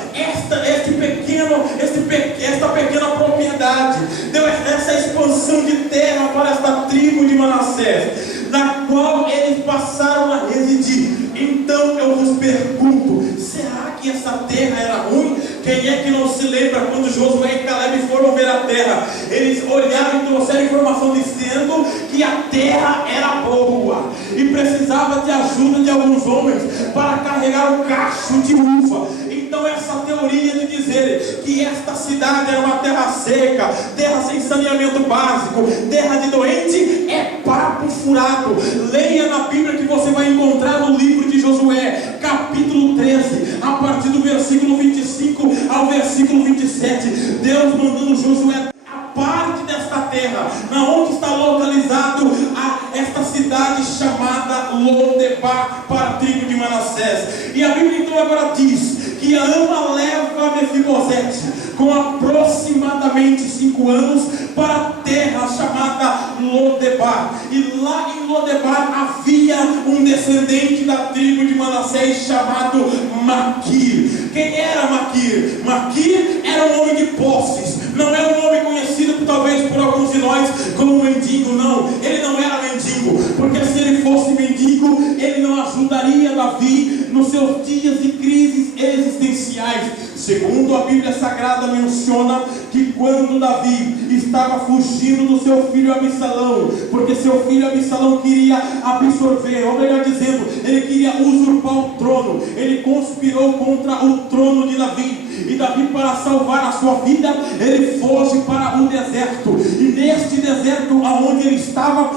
esta pequena propriedade, deu essa expansão de terra para esta tribo de Manassés, na qual eles passaram a residir, então eu vos pergunto, será que essa terra era ruim? Quem é que não se lembra quando Josué e Caleb foram ver a terra? Eles olharam e trouxeram informação dizendo que a terra era boa. e precisava de ajuda de alguns homens para carregar um cacho de uva. Então essa teoria de dizer que esta cidade era uma terra seca, terra sem saneamento básico, terra de doente, é papo furado. Leia na Bíblia que você vai encontrar no livro de Josué, capítulo 13, a partir do versículo 25 ao versículo 27, Deus mandando Josué a parte desta terra, na onde está localizado esta cidade chamada Lodebar, para a tribo de Manassés. E a Bíblia então agora diz que a ama leva Mefibosete com aproximadamente 5 anos para a terra chamada Lodebar. E lá em Lodebar havia um descendente da tribo de Manassés chamado Maquir. Quem era Maquir? Maquir era um homem de posses. Não era um homem conhecido talvez por alguns de nós como mendigo, não. Ele não era mendigo, porque se ele fosse mendigo, ele não ajudaria Davi nos seus dias de crises existenciais. Segundo a Bíblia Sagrada menciona que quando Davi estava fugindo do seu filho Absalão, porque seu filho Absalão queria absorver, ou melhor dizendo, ele queria usurpar o trono, ele conspirou contra o trono de Davi. E Davi, para salvar a sua vida, ele foge para o deserto. E neste deserto, aonde ele estava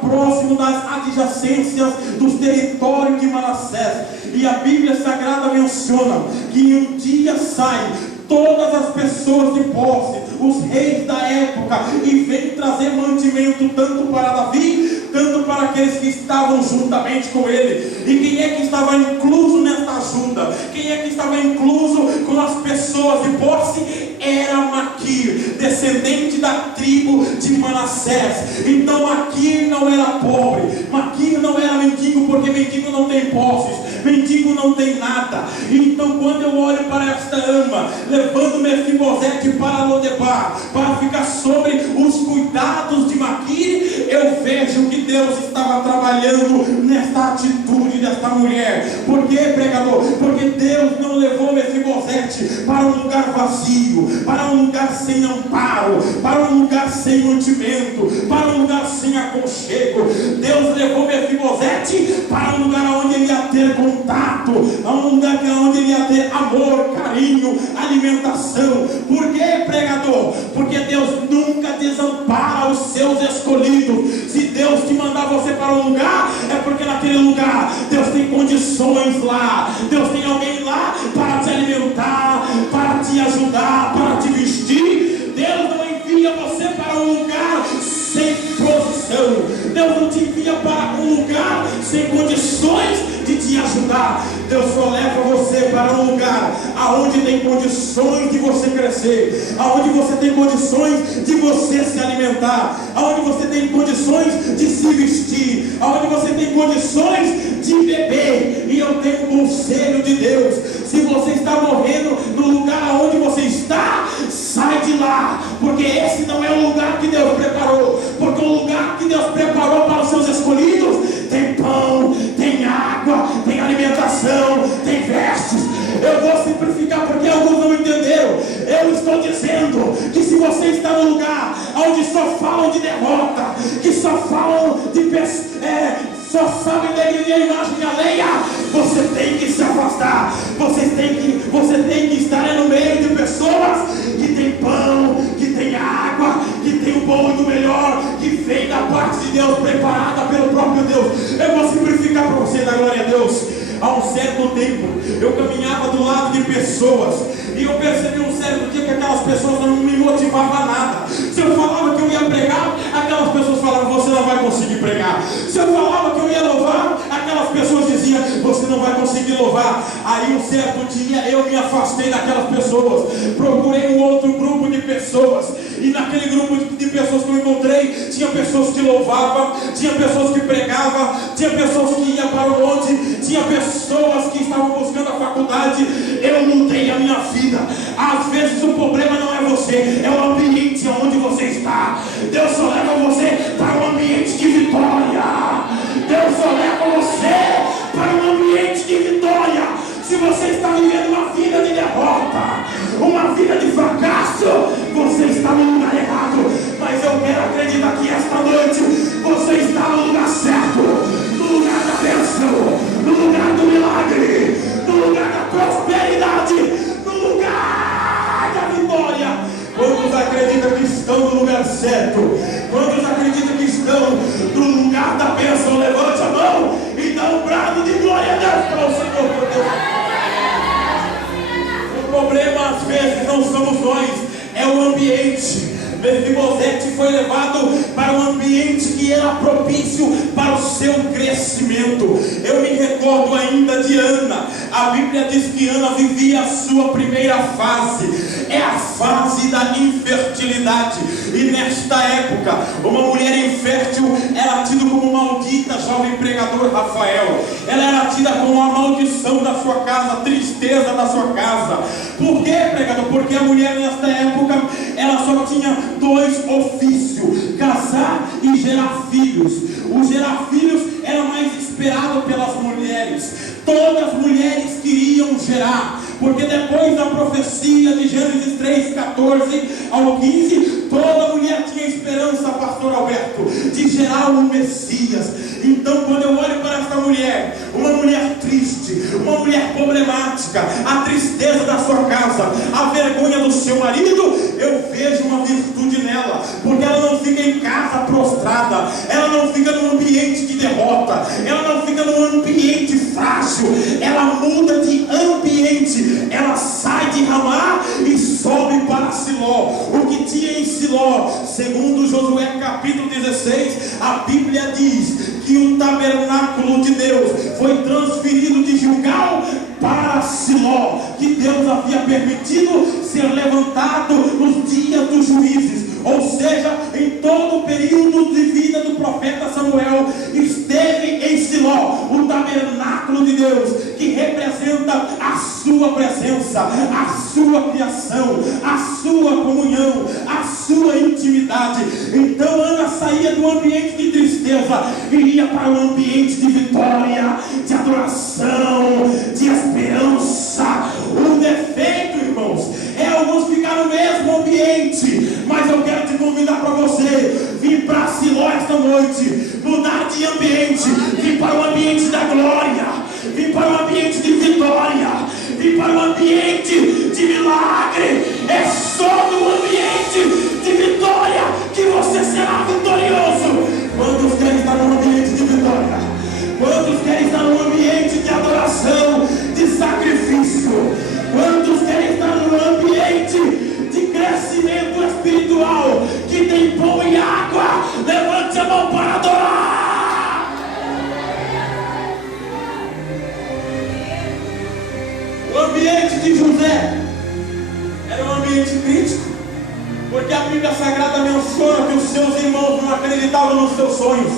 próximo das adjacências dos territórios de Manassés. E a Bíblia Sagrada menciona que um dia saem todas as pessoas de posse, os reis da época, e vem trazer mantimento tanto para Davi, tanto para aqueles que estavam juntamente com ele. E quem é que estava incluso nesta ajuda? Quem é que estava incluso com as pessoas de posse? Era Maquir, descendente da tribo de Manassés. Então Maquir não era pobre, Maquir não era mendigo, porque mendigo não tem posses, mendigo não tem nada. Então quando eu olho para esta ama, levando Mefibosete para Lodebar, para ficar sobre os cuidados de Maquir, eu vejo que Deus estava trabalhando nesta atitude desta mulher. Por quê, pregador? Porque Deus não levou Mefibosete para um lugar vazio, para um lugar sem amparo, para um lugar sem mantimento, para um lugar sem aconchego. Deus levou Mefibosete para um lugar onde ele ia ter contato, a um lugar onde ele ia ter amor, carinho, alimentação. Por quê, pregador? Porque Deus nunca desampara os seus escolhidos. Se Deus te mandar você para um lugar, é porque naquele lugar Deus tem condições lá, Deus tem alguém lá para te alimentar, para te ajudar, para te vestir. Deus não envia você para um lugar sem posição. Deus não te envia para um lugar sem condições de te ajudar. Deus só leva você para um lugar aonde tem condições de você crescer, aonde você tem condições de você se alimentar, aonde você tem condições de se vestir, aonde você tem condições de beber. E eu tenho um conselho de Deus: se você está morrendo no lugar aonde você está, sai de lá, porque esse não é o lugar que Deus preparou. Porque o lugar que Deus preparou para os seus escolhidos tem pão, tem água, tem alimentação, tem vestes. Eu vou simplificar porque alguns não entenderam. Eu estou dizendo que se você está no lugar onde só falam de derrota, que só falam de só sabem degredir a imagem alheia, você tem que se afastar. Você tem que estar no meio de pessoas que tem pão, que tem água, que tem o bom e do melhor, que vem da parte de Deus, preparada pelo próprio Deus. Eu vou simplificar para você, da glória a Deus. Há um certo tempo, eu caminhava do lado de pessoas e eu percebi um certo dia que aquelas pessoas não me motivavam nada. Se eu falava que eu ia pregar, aquelas pessoas falavam: você não vai conseguir pregar. Se eu falava que eu ia louvar, aquelas pessoas diziam: você não vai conseguir louvar. Aí um certo dia eu me afastei daquelas pessoas, procurei um outro grupo de pessoas, e naquele grupo de pessoas que eu encontrei, tinha pessoas que louvavam, tinha pessoas que pregavam, tinha pessoas que iam para o monte, tinha pessoas que estavam buscando a faculdade. Eu mudei a minha vida. Às vezes o problema não é você, é o ambiente onde você está. Deus só leva você para um ambiente de vitória. Deus só leva você para um ambiente de vitória. Se você está vivendo uma vida de derrota, uma vida de fracasso, você está no lugar errado. Mas eu quero acreditar que esta noite você está no lugar certo, no certo? Quantos acreditam que estão no lugar da bênção? Levante a mão e dá um brado de glória a Deus para o Senhor, meu Deus. O problema às vezes não somos nós, é o ambiente. Mefibosete foi levado para um ambiente que era propício para o seu crescimento. Eu me recordo ainda de Ana. A Bíblia diz que Ana vivia a sua primeira fase, é a fase da infertilidade. E nesta época, uma mulher infértil era tida como maldita, jovem pregador Rafael. Ela era tida como a maldição da sua casa, a tristeza da sua casa. Por quê, pregador? Porque a mulher nesta época, ela só tinha dois ofícios: casar e gerar filhos. O gerar filhos era mais esperado pelas mulheres. Todas as mulheres queriam gerar, porque depois da profecia de Gênesis 3, 14 ao 15, toda mulher tinha esperança, pastor Alberto, de gerar um Messias. Então, quando eu olho para esta mulher, uma mulher triste, uma mulher problemática, a tristeza da sua casa, a vergonha do seu marido, eu vejo uma virtude nela, porque ela não fica em casa prostrada, ela não fica num ambiente de derrota, ela não fica num ambiente frágil, ela muda de ambiente, ela sai de Ramá e sobe para Siló. O que tinha em Siló, segundo Josué capítulo 16, a Bíblia diz que o tabernáculo de Deus foi transferido de Gilgal para Siló, que Deus havia permitido ser levantado nos dias dos juízes. Ou seja, em todo o período de vida do profeta Samuel, esteve em Siló o tabernáculo de Deus, que representa a sua presença, a sua criação, a sua comunhão, a sua intimidade. Então Ana saía do ambiente de tristeza e ia para um ambiente de vitória, de adoração, de esperança. O defeito, irmãos, é alguns ficar no mesmo ambiente, mas eu quero te convidar para você vir para Siló esta noite, mudar de ambiente, vir para o ambiente da glória, vir para o ambiente de vitória, vir para o ambiente de milagre. É só no ambiente de vitória que você será vitorioso. Quantos querem estar no ambiente de vitória? Quantos querem estar no ambiente de adoração, de sacrifício? Quantos querem estar no ambiente de crescimento espiritual, que tem pão e água? Levante a mão para adorar. O ambiente de José era um ambiente crítico, porque a Bíblia Sagrada menciona que os seus irmãos não acreditavam nos seus sonhos,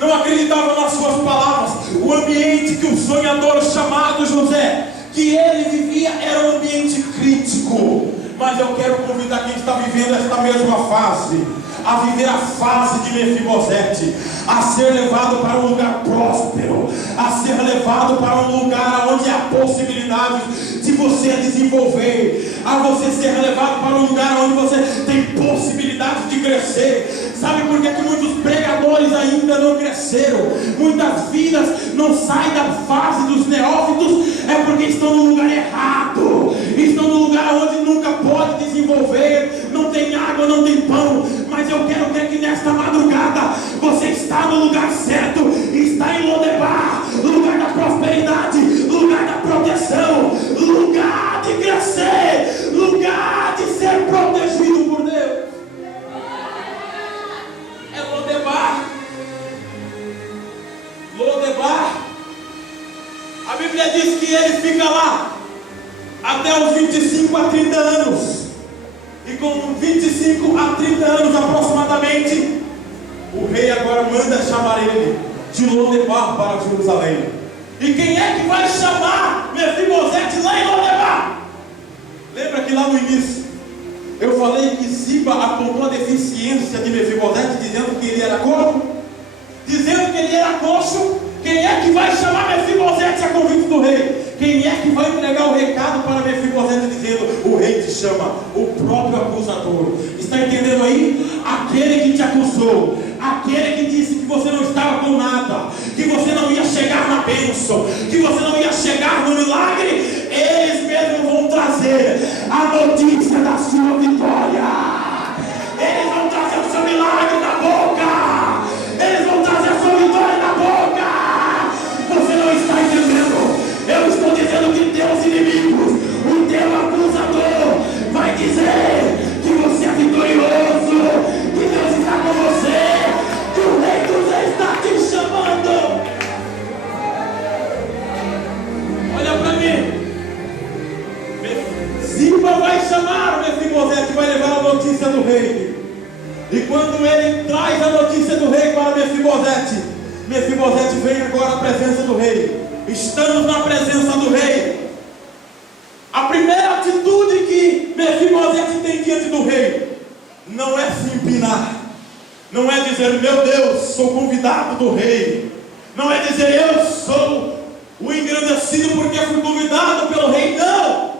não acreditavam nas suas palavras. O ambiente que o sonhador chamado José, que ele vivia, era um ambiente crítico. Mas eu quero convidar quem está vivendo esta mesma fase a viver a fase de Mefibosete, a ser levado para um lugar próspero, a ser levado para um lugar onde há possibilidades de você desenvolver, a você ser levado para um lugar onde você tem possibilidade de crescer. Sabe por que muitos pregadores ainda não cresceram? Muitas vidas não saem da fase dos neófitos, é porque estão no lugar errado, estão no lugar onde nunca pode desenvolver, não tem água, não tem pão. Mas eu quero crer que nesta madrugada você está no lugar certo, está em Lodebar, lugar da prosperidade, lugar da proteção, lugar de crescer, lugar de ser protegido por Deus. É Lodebar. Lodebar. A Bíblia diz que ele fica lá até os 25 a 30 anos. E com 25 a 30 anos aproximadamente, o rei agora manda chamar ele de Lodebar para Jerusalém. E quem é que vai chamar Mefibosete lá em Lodebar? Lembra que lá no início eu falei que Ziba apontou a deficiência de Mefibosete, dizendo que ele era coxo? Dizendo que ele era coxo. Quem é que vai chamar Mefibosete a convite do rei? Quem é que vai entregar o recado para Mefibosete dizendo: o rei te chama? O próprio acusador. Está entendendo aí? Aquele que te acusou, aquele que disse que você não estava com nada, que você não ia chegar na bênção, que você não ia chegar no milagre, eles mesmos vão trazer a notícia da sua vitória. Eles vão trazer os teus inimigos, o teu acusador vai dizer que você é vitorioso, que Deus está com você, que o Rei dos Reis está te chamando. Olha para mim. Ziba vai chamar o Mefibosete, vai levar a notícia do rei. E quando ele traz a notícia do rei para Mefibosete, Mefibosete vem agora à presença do rei. Estamos na presença do rei. A primeira atitude que Mefibosete tem diante do rei não é se empinar, não é dizer, meu Deus, sou convidado do rei, não é dizer, eu sou o engrandecido porque fui convidado pelo rei. Não!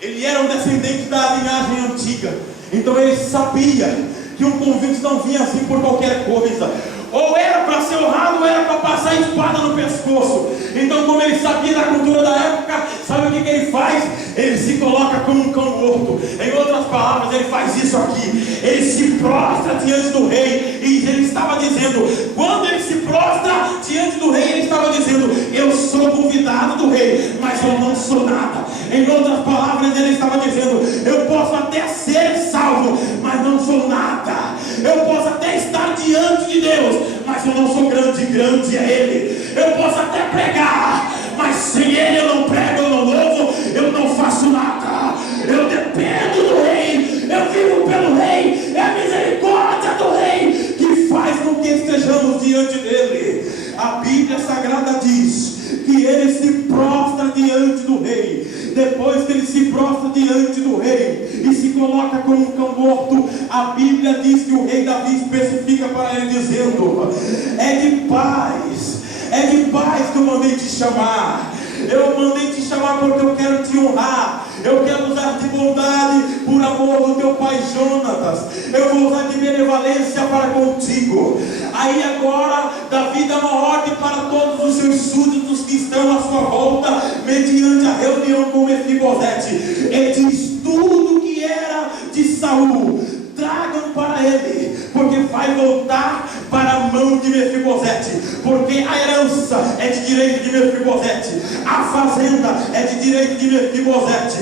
Ele era um descendente da linhagem antiga, então ele sabia que um convite não vinha assim por qualquer coisa. Ou era para ser honrado, ou era para passar a espada no pescoço. Então, como ele sabia da cultura da época, sabe o que ele faz? Ele se coloca como um cão morto. Em outras palavras, ele faz isso aqui. Ele se prostra diante do rei. E ele estava dizendo, quando ele se prostra diante do rei, ele estava dizendo, eu sou convidado do rei, mas eu não sou nada. Em outras palavras, ele estava dizendo, eu posso até ser salvo, mas não sou nada. Eu posso até estar diante de Deus, mas eu não sou grande, grande é Ele. Eu posso até pregar, mas sem Ele eu não prego, eu não louvo, eu não faço nada. Eu dependo do Rei, eu vivo pelo Rei, é a misericórdia do Rei que faz com que estejamos diante dEle. A Bíblia Sagrada diz que ele se prostra diante do rei. Depois que ele se prostra diante do rei e se coloca como um cão morto, a Bíblia diz que o rei Davi especifica para ele dizendo, é de paz que eu mandei te chamar. Eu mandei te chamar porque eu quero te honrar. Eu quero usar de bondade por amor do teu pai Jonatas. Eu vou usar de benevolência para contigo. Aí agora Davi dá uma ordem para todos os seus súditos que estão à sua volta, mediante a reunião com Mefibosete. Ele diz, tudo que era de Saul, tragam para ele, porque vai voltar para a mão de Mefibosete, porque a herança é de direito de Mefibosete, a fazenda é de direito de Mefibosete,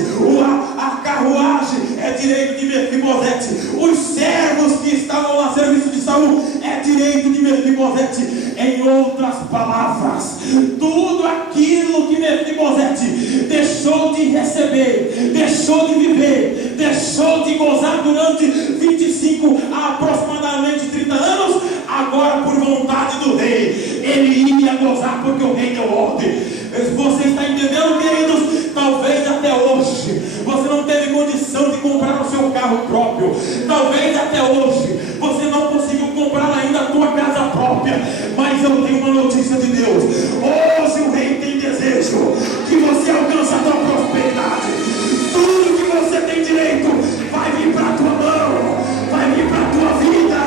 a carruagem é direito de Mefibosete, os servos que estavam a serviço de Saul é direito de Mefibosete. Em outras palavras, tudo aquilo que Mefibosete deixou de receber, deixou de viver, deixou de gozar durante 25 a aproximadamente 30 anos, agora por vontade do rei, ele ia gozar porque o rei deu ordem. Você está entendendo, queridos? Talvez até hoje você não teve condição de comprar o seu carro próprio. Talvez até hoje você não conseguiu comprar ainda a tua casa própria. Mas eu tenho uma notícia de Deus. Hoje o rei tem desejo que você alcance a tua prosperidade. Tudo que você tem direito vai vir para a tua mão, vai vir para a tua vida,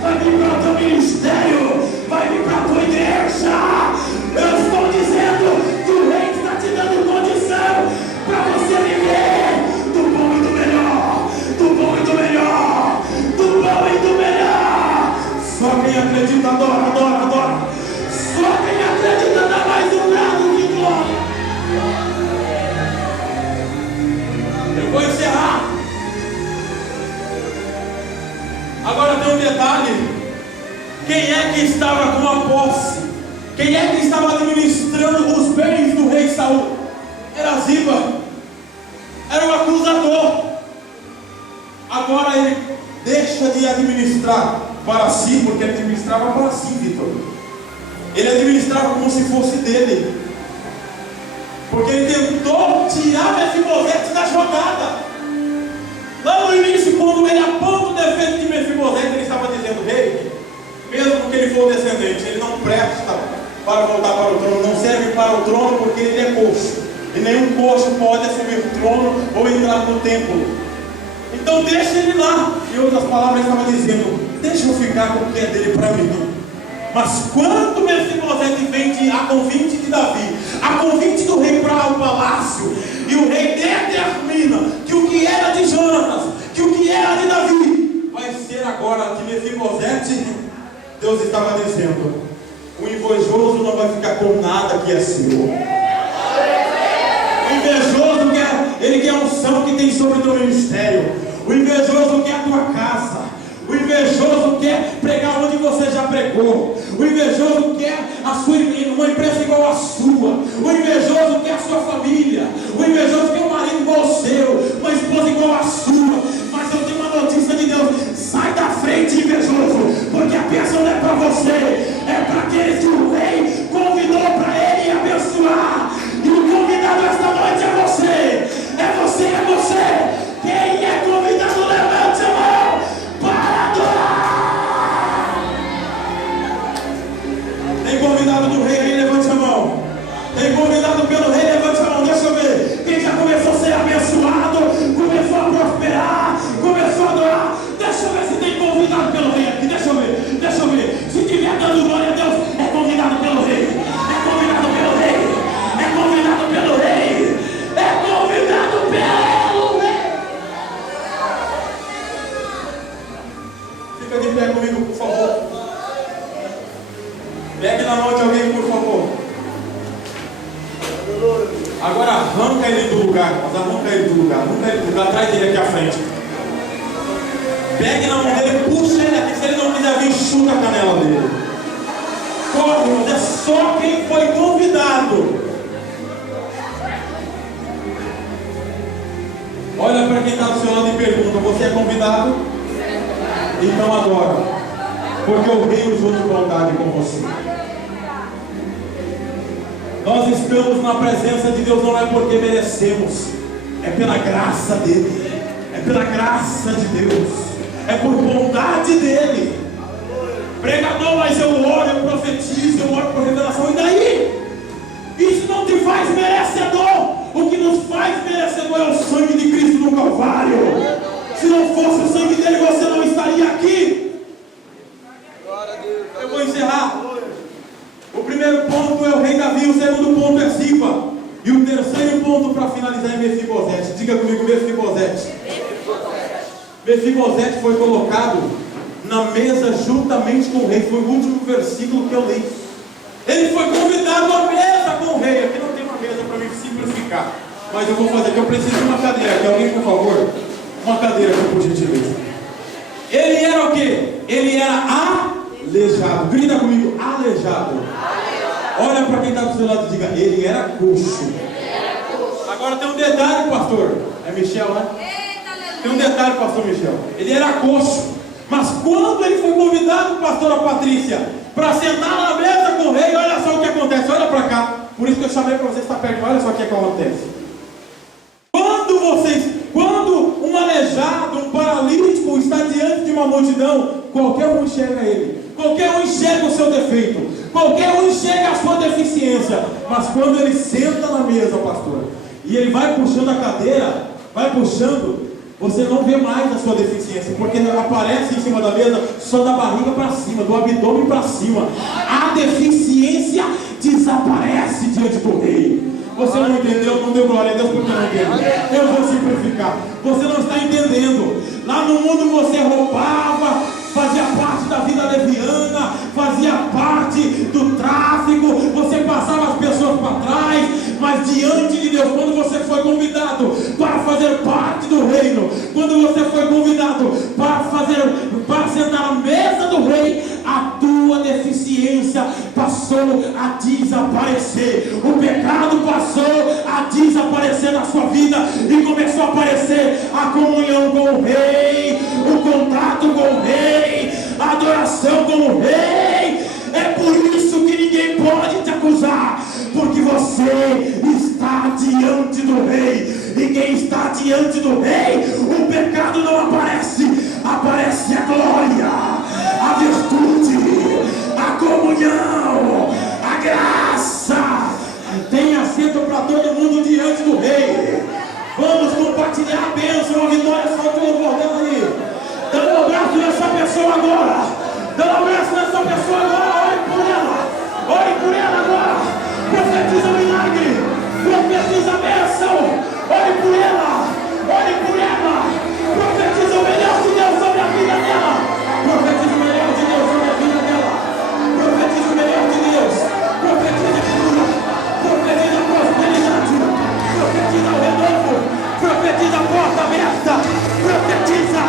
vai vir para o teu ministério, vai vir para a tua igreja. Eu estou dizendo que o rei está te dando condição para você viver do bom e do melhor, do bom e do melhor, do bom e do melhor. Só quem acredita adora, adora, adora. Só quem acredita dá mais um grado de glória. Eu vou encerrar. Agora tem um detalhe. Quem é que estava com a posse? Quem é que estava administrando os bens do rei Saul? Era Ziba. Era o acusador. Agora ele deixa de administrar para si, porque ele administrava para si, Vitor. Ele administrava como se fosse dele, porque ele tentou tirar Mefibosete da jogada. Lá no início, quando ele aponta o defeito de Mefibosete, ele estava dizendo, rei, mesmo que ele for descendente, ele não presta para voltar para o trono, não serve para o trono porque ele é coxo, e nenhum coxo pode assumir o trono ou entrar no templo. Então deixa ele lá. Em outras palavras, ele estava dizendo, deixa eu ficar com o que é dele para mim. Mas quando Mefibosete vem a convite de Davi, a convite do rei para o palácio, e o rei determina que o que era de Jonatas, que o que era de Davi, vai ser agora de Mefibosete, Deus estava dizendo, o invejoso não vai ficar com nada que é seu. O sobre o teu ministério. O invejoso quer a tua casa. O invejoso quer pregar onde você já pregou. O invejoso quer uma empresa igual a sua. O invejoso quer a sua família. O invejoso quer um marido igual ao seu, uma esposa igual a sua. Mas eu tenho uma notícia de Deus: sai da frente, invejoso, porque a bênção não é para você, é para aqueles que o rei convidou para ele abençoar. E o convidado esta noite é você. É você, é você. Quem é convidado, levante a mão para adorar. Tem convidado do rei aí, levante a mão. Tem convidado pelo rei, levante a mão. Deixa eu ver. Quem já começou a ser abençoado, começou a prosperar, começou a adorar. Deixa eu ver se tem convidado pelo rei aqui. Deixa eu ver, deixa eu ver. Se tiver dando glória a Deus, é convidado pelo rei. É convidado pelo rei. É convidado pelo rei. É convidado pelo rei. Fica de pé comigo, por favor. Pegue na mão de alguém, por favor. Agora arranca ele do lugar, mas arranca ele do lugar. Arranca ele do lugar, traz ele aqui à frente. Pegue na mão dele, puxa ele aqui. Se ele não quiser vir, chuta a canela dele. Corre, mas é só quem foi convidado. Olha para quem está do seu lado e pergunta: você é convidado? Então adora, porque o rei usou de bondade com você. Nós estamos na presença de Deus não é porque merecemos, é pela graça dele, é pela graça de Deus, é por bondade dele. Pregador, mas eu oro, eu profetizo, eu oro por revelação, e daí? Isso não te faz merecedor. O que nos faz merecedor é o sangue de Cristo no Calvário. Se não fosse o sangue dele, você não estaria aqui. Eu vou encerrar. O primeiro ponto é o rei Davi, o segundo ponto é Ziba, e o terceiro ponto para finalizar é Mefibosete. Diga comigo, Mefibosete. Mefibosete foi colocado na mesa juntamente com o rei. Foi o último versículo que eu li. Ele foi convidado à mesa com o rei. Aqui não tem uma mesa para me simplificar, mas eu vou fazer aqui. Eu preciso de uma cadeira aqui. Alguém, por favor? Uma cadeira aqui, por gentileza. Ele era o quê? Ele era aleijado. Grita comigo, aleijado. Olha para quem está do seu lado e diga: ele era coxo. Agora tem um detalhe, pastor. É Michel, né? Tem um detalhe, pastor Michel. Ele era coxo. Mas quando ele foi convidado, pastora Patrícia, para sentar na mesa com o rei, olha só o que acontece. Olha para cá. Por isso que eu chamei para você estar perto. Olha só o que acontece. Quando um aleijado, um paralítico está diante de uma multidão, qualquer um enxerga ele, qualquer um enxerga o seu defeito, qualquer um enxerga a sua deficiência. Mas quando ele senta na mesa, pastor, e ele vai puxando a cadeira, vai puxando, você não vê mais a sua deficiência, porque aparece em cima da mesa só da barriga para cima, do abdômen para cima. A deficiência desaparece diante do rei. Você não entendeu? Não deu glória a Deus porque não entendeu. Eu vou simplificar. Você não está entendendo. Lá no mundo você roubava, fazia parte da vida leviana, fazia parte do tráfico, você passava as pessoas para trás. Mas diante de Deus, quando você foi convidado para fazer parte do reino, quando você foi convidado para sentar à mesa do rei, a tua deficiência passou a desaparecer. O pecado passou a desaparecer na sua vida e começou a aparecer a comunhão com o rei, o contato com o rei, a adoração com o rei. É por isso que ninguém pode te acusar, porque você está diante do rei. E quem está diante do rei, o pecado não aparece, aparece a glória, a virtude, a comunhão, a graça. Tem assento para todo mundo diante do rei. Vamos compartilhar a bênção, a vitória. Solta o louvor dela aí. Dá um abraço nessa pessoa agora. Dá um abraço nessa pessoa agora. Ore por ela. Ore por ela agora. Profetiza o milagre. Profetiza a bênção. Ore por ela. Ore por ela. Profetiza o melhor de Deus sobre a vida dela. Profetiza o melhor de Deus sobre a vida dela. Profetiza o melhor de Deus. Profetiza a cura. Profetiza a prosperidade. Profetiza o renovo. Profetiza diz a porta aberta. Profetiza,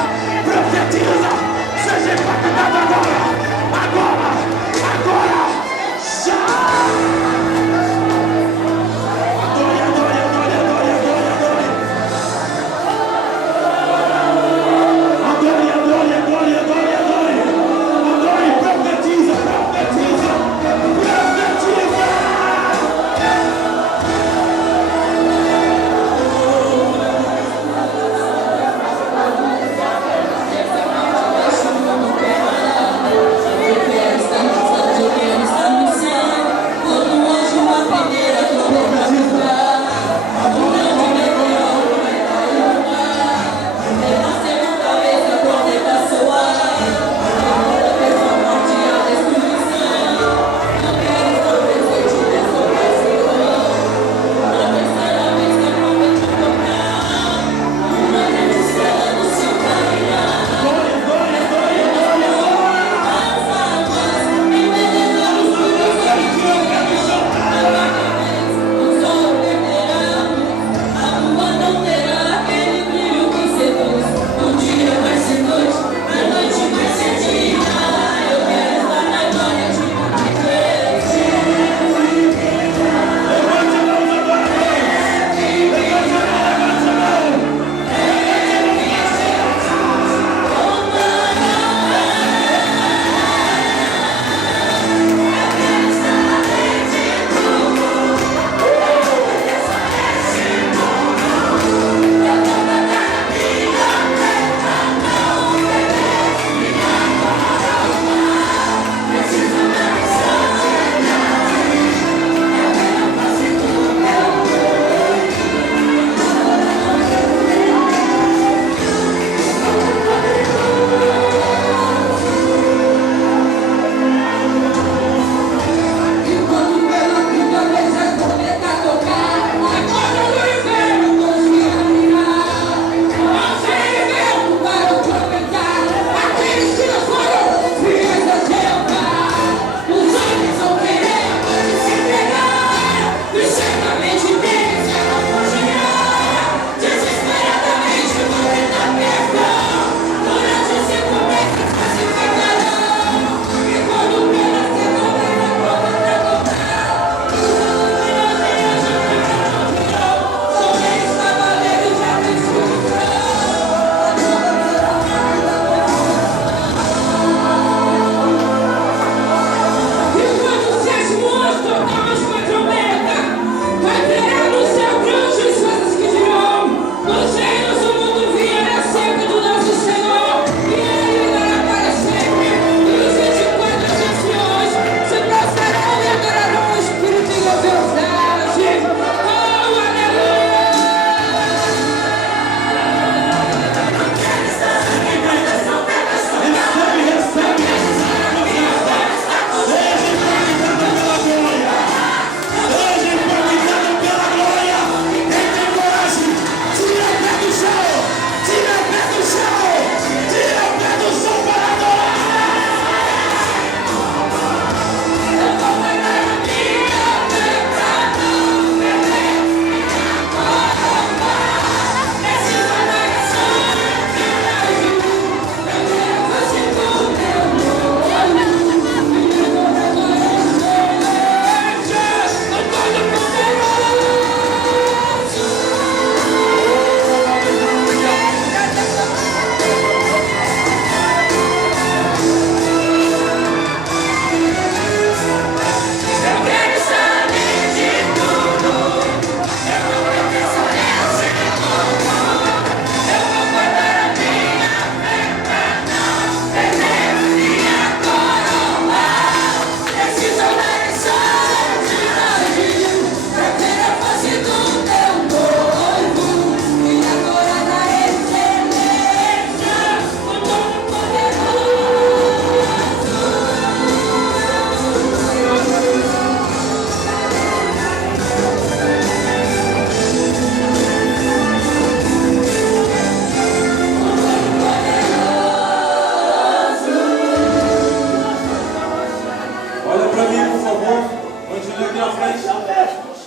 profetiza. Seja impactado agora, agora, agora. Já! Adore, adore, adore, adore, adore, adore. Adore, adore, adore, adore, adore. Adore, profetiza, profetiza, profetiza.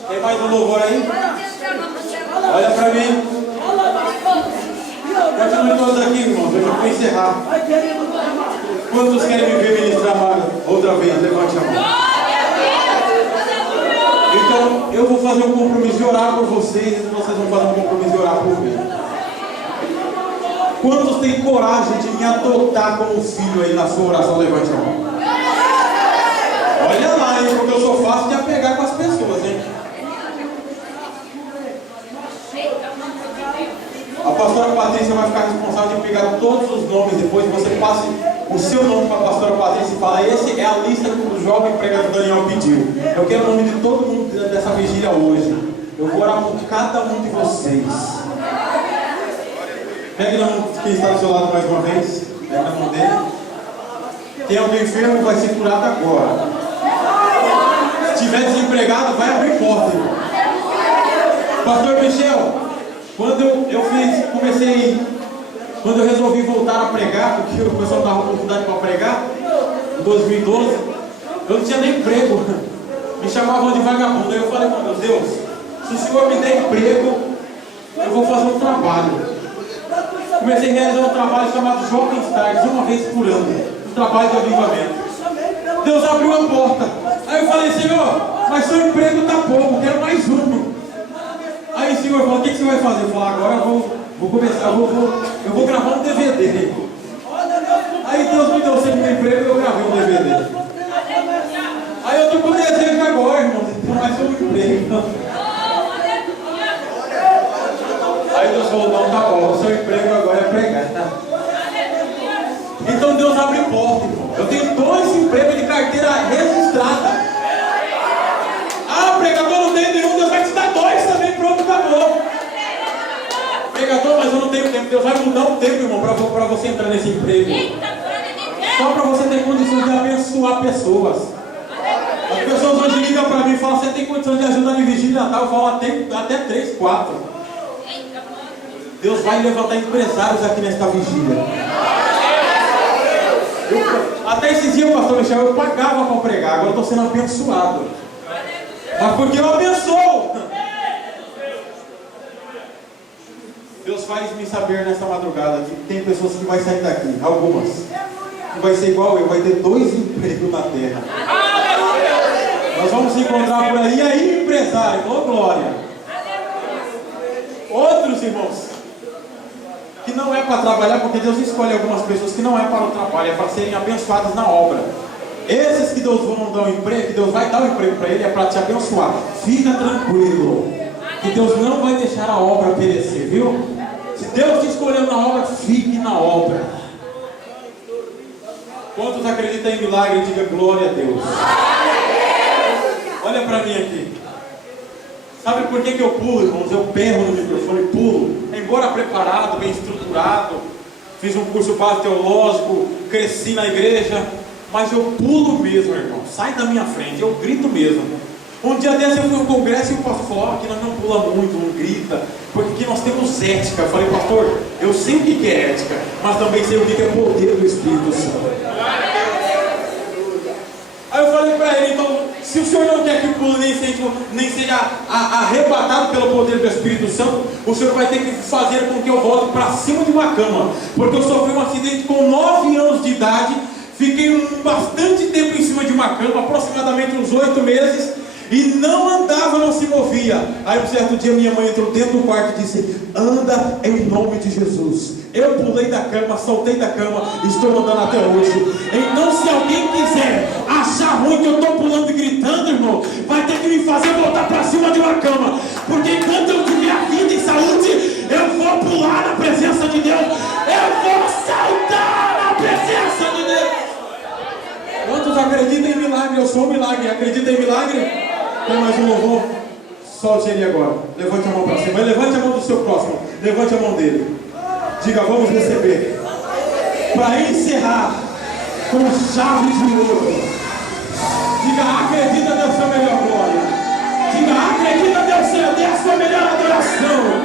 Tem mais um louvor aí? Olha pra mim. Continue todos aqui, irmãos. Eu já vou encerrar. Quantos querem me ver ministrar outra vez? Levante a mão. Então, eu vou fazer um compromisso de orar por vocês e vocês vão fazer um compromisso de orar por mim. Quantos têm coragem de me adotar como filho aí na sua oração? Levante a mão. Olha lá, hein, porque eu sou fácil de apegar com as pessoas, hein? A pastora Patrícia vai ficar responsável de pegar todos os nomes. Depois você passe o seu nome para a pastora Patrícia e fala: esse é a lista que o jovem pregador Daniel pediu. Eu quero o nome de todo mundo dessa vigília hoje. Eu vou orar por cada um de vocês. Pegue na mão de quem está do seu lado mais uma vez. Pega na mão dele. Tem alguém enfermo, vai ser curado agora. Se estiver desempregado, vai abrir porta. Pastor Michel, quando eu resolvi voltar a pregar, porque o pessoal dava oportunidade para pregar, em 2012, eu não tinha nem emprego. Me chamavam de vagabundo. Aí eu falei: meu Deus, se o Senhor me der emprego, eu vou fazer um trabalho. Comecei a realizar um trabalho chamado Jovem Stars, uma vez por ano, um trabalho de avivamento. Deus abriu a porta. Aí eu falei: Senhor, mas seu emprego está pouco, quero mais um. Aí o Senhor falou: o que você vai fazer? Eu falei: agora eu vou começar, eu vou gravar um DVD. Aí Deus me deu o segundo emprego e eu gravei um DVD. Aí eu estou com desejo agora, irmão, de ter mais um emprego. Aí Deus falou: não, tá bom, o seu emprego agora é pregar. Então Deus abre porta, irmão. Eu tenho 2 empregos de carteira registrada. Ah, pregador, não tem nenhum, Deus vai te dar 2 também, pronto, acabou. Pregador, mas eu não tenho tempo. Deus vai mudar o tempo, irmão, para você entrar nesse emprego. Só para você ter condições de abençoar pessoas. As pessoas hoje ligam para mim e falam: você tem condições de ajudar em vigília Natal? Eu falo: até 3, 4. Deus vai levantar empresários aqui nesta vigília. Até esses dias, pastor Michel, eu pagava para pregar. Agora eu estou sendo abençoado. Mas porque eu abençoo. Deus faz-me saber nesta madrugada que tem pessoas que vai sair daqui, algumas, que vai ser igual eu, vai ter 2 empregos na terra. Nós vamos se encontrar por aí, e aí, empresário, ô glória. Outros, irmãos, que não é para trabalhar, porque Deus escolhe algumas pessoas que não é para o trabalho, é para serem abençoadas na obra. Esses que Deus vão dar um emprego, que Deus vai dar um emprego para ele, é para te abençoar. Fica tranquilo, que Deus não vai deixar a obra perecer, viu? Se Deus te escolheu na obra, fique na obra. Quantos acreditam em milagre? Diga glória a Deus. Olha para mim aqui. Sabe por que eu pulo, irmãos? Eu berro no microfone, pulo. Embora preparado, bem estruturado, fiz um curso básico teológico, cresci na igreja, mas eu pulo mesmo, irmão. Sai da minha frente, eu grito mesmo. Um dia desse eu fui no congresso e o pastor falou: aqui nós não pula muito, não grita, porque aqui nós temos ética. Eu falei: pastor, eu sei o que é ética, mas também sei o que é poder do Espírito Santo. Aí eu falei para ele: então, se o senhor não quer que o pulo nem seja arrebatado pelo poder do Espírito Santo, o senhor vai ter que fazer com que eu volte para cima de uma cama, porque eu sofri um acidente com 9 anos de idade, fiquei bastante tempo em cima de uma cama, aproximadamente uns 8 meses, e não andava, não se movia. Aí um certo dia minha mãe entrou dentro do quarto e disse: anda em nome de Jesus. Eu pulei da cama, soltei da cama, estou andando até hoje. Então, se alguém quiser achar ruim que eu estou pulando e gritando, irmão, vai ter que me fazer voltar para cima de uma cama, porque enquanto eu tiver vida e saúde, eu vou pular na presença de Deus, eu vou saltar na presença de Deus. Quantos acreditam em milagre? Eu sou um milagre. Acredita em milagre? Tem mais um louvor? Solte ele agora. Levante a mão para cima. Levante a mão do seu próximo. Levante a mão dele. Diga: vamos receber. Para encerrar com chaves de ouro. Diga: acredita, Deus, sua melhor glória. Diga: acredita, Deus, dê a sua melhor adoração.